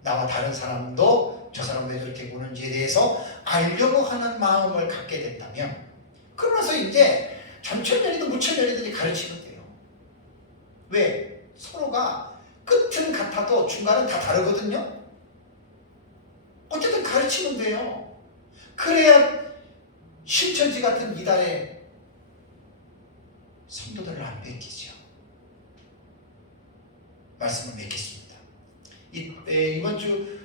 나와 다른 사람도 저 사람 왜 저렇게 보는지에 대해서 알려고 하는 마음을 갖게 된다면 그러면서 이제 전천년이든 무천년이든 가르치면 돼요. 왜? 서로가 끝은 같아도 중간은 다 다르거든요. 어쨌든 가르치면 돼요. 그래야 신천지 같은 이달의 성도들을 안 뺏기죠. 말씀을 맺겠습니다. 이번 주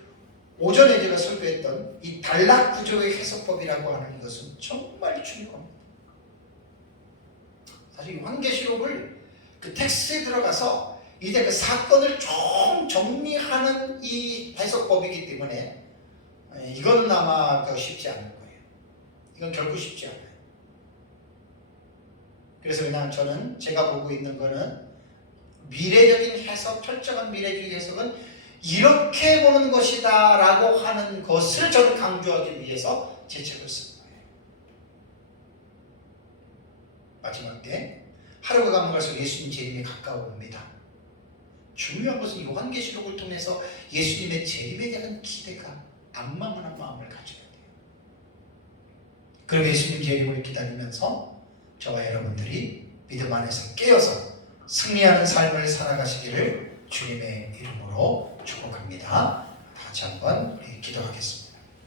오전에 제가 설교했던 이 단락 구조의 해석법이라고 하는 것은 정말 중요합니다. 사실 환계시록을 그 텍스트에 들어가서 이제 그 사건을 좀 정리하는 이 해석법이기 때문에 이건 아마 쉽지 않을 거예요. 이건 결코 쉽지 않아요. 그래서 그냥 저는 제가 보고 있는 거는 미래적인 해석, 철저한 미래주의 해석은 이렇게 보는 것이다 라고 하는 것을 저는 강조하기 위해서 제 책을 쓴 거예요. 마지막 때 하루가 가면 갈수록 예수님 재림에 가까워옵니다. 중요한 것은 요한계시록을 통해서 예수님의 재림에 대한 기대가 안마만한 마음을 가져야 돼요. 그리고 예수님 재림을 기다리면서 저와 여러분들이 믿음 안에서 깨어서 승리하는 삶을 살아가시기를 주님의 이름으로 축복합니다. 다시 한번 우리 기도하겠습니다.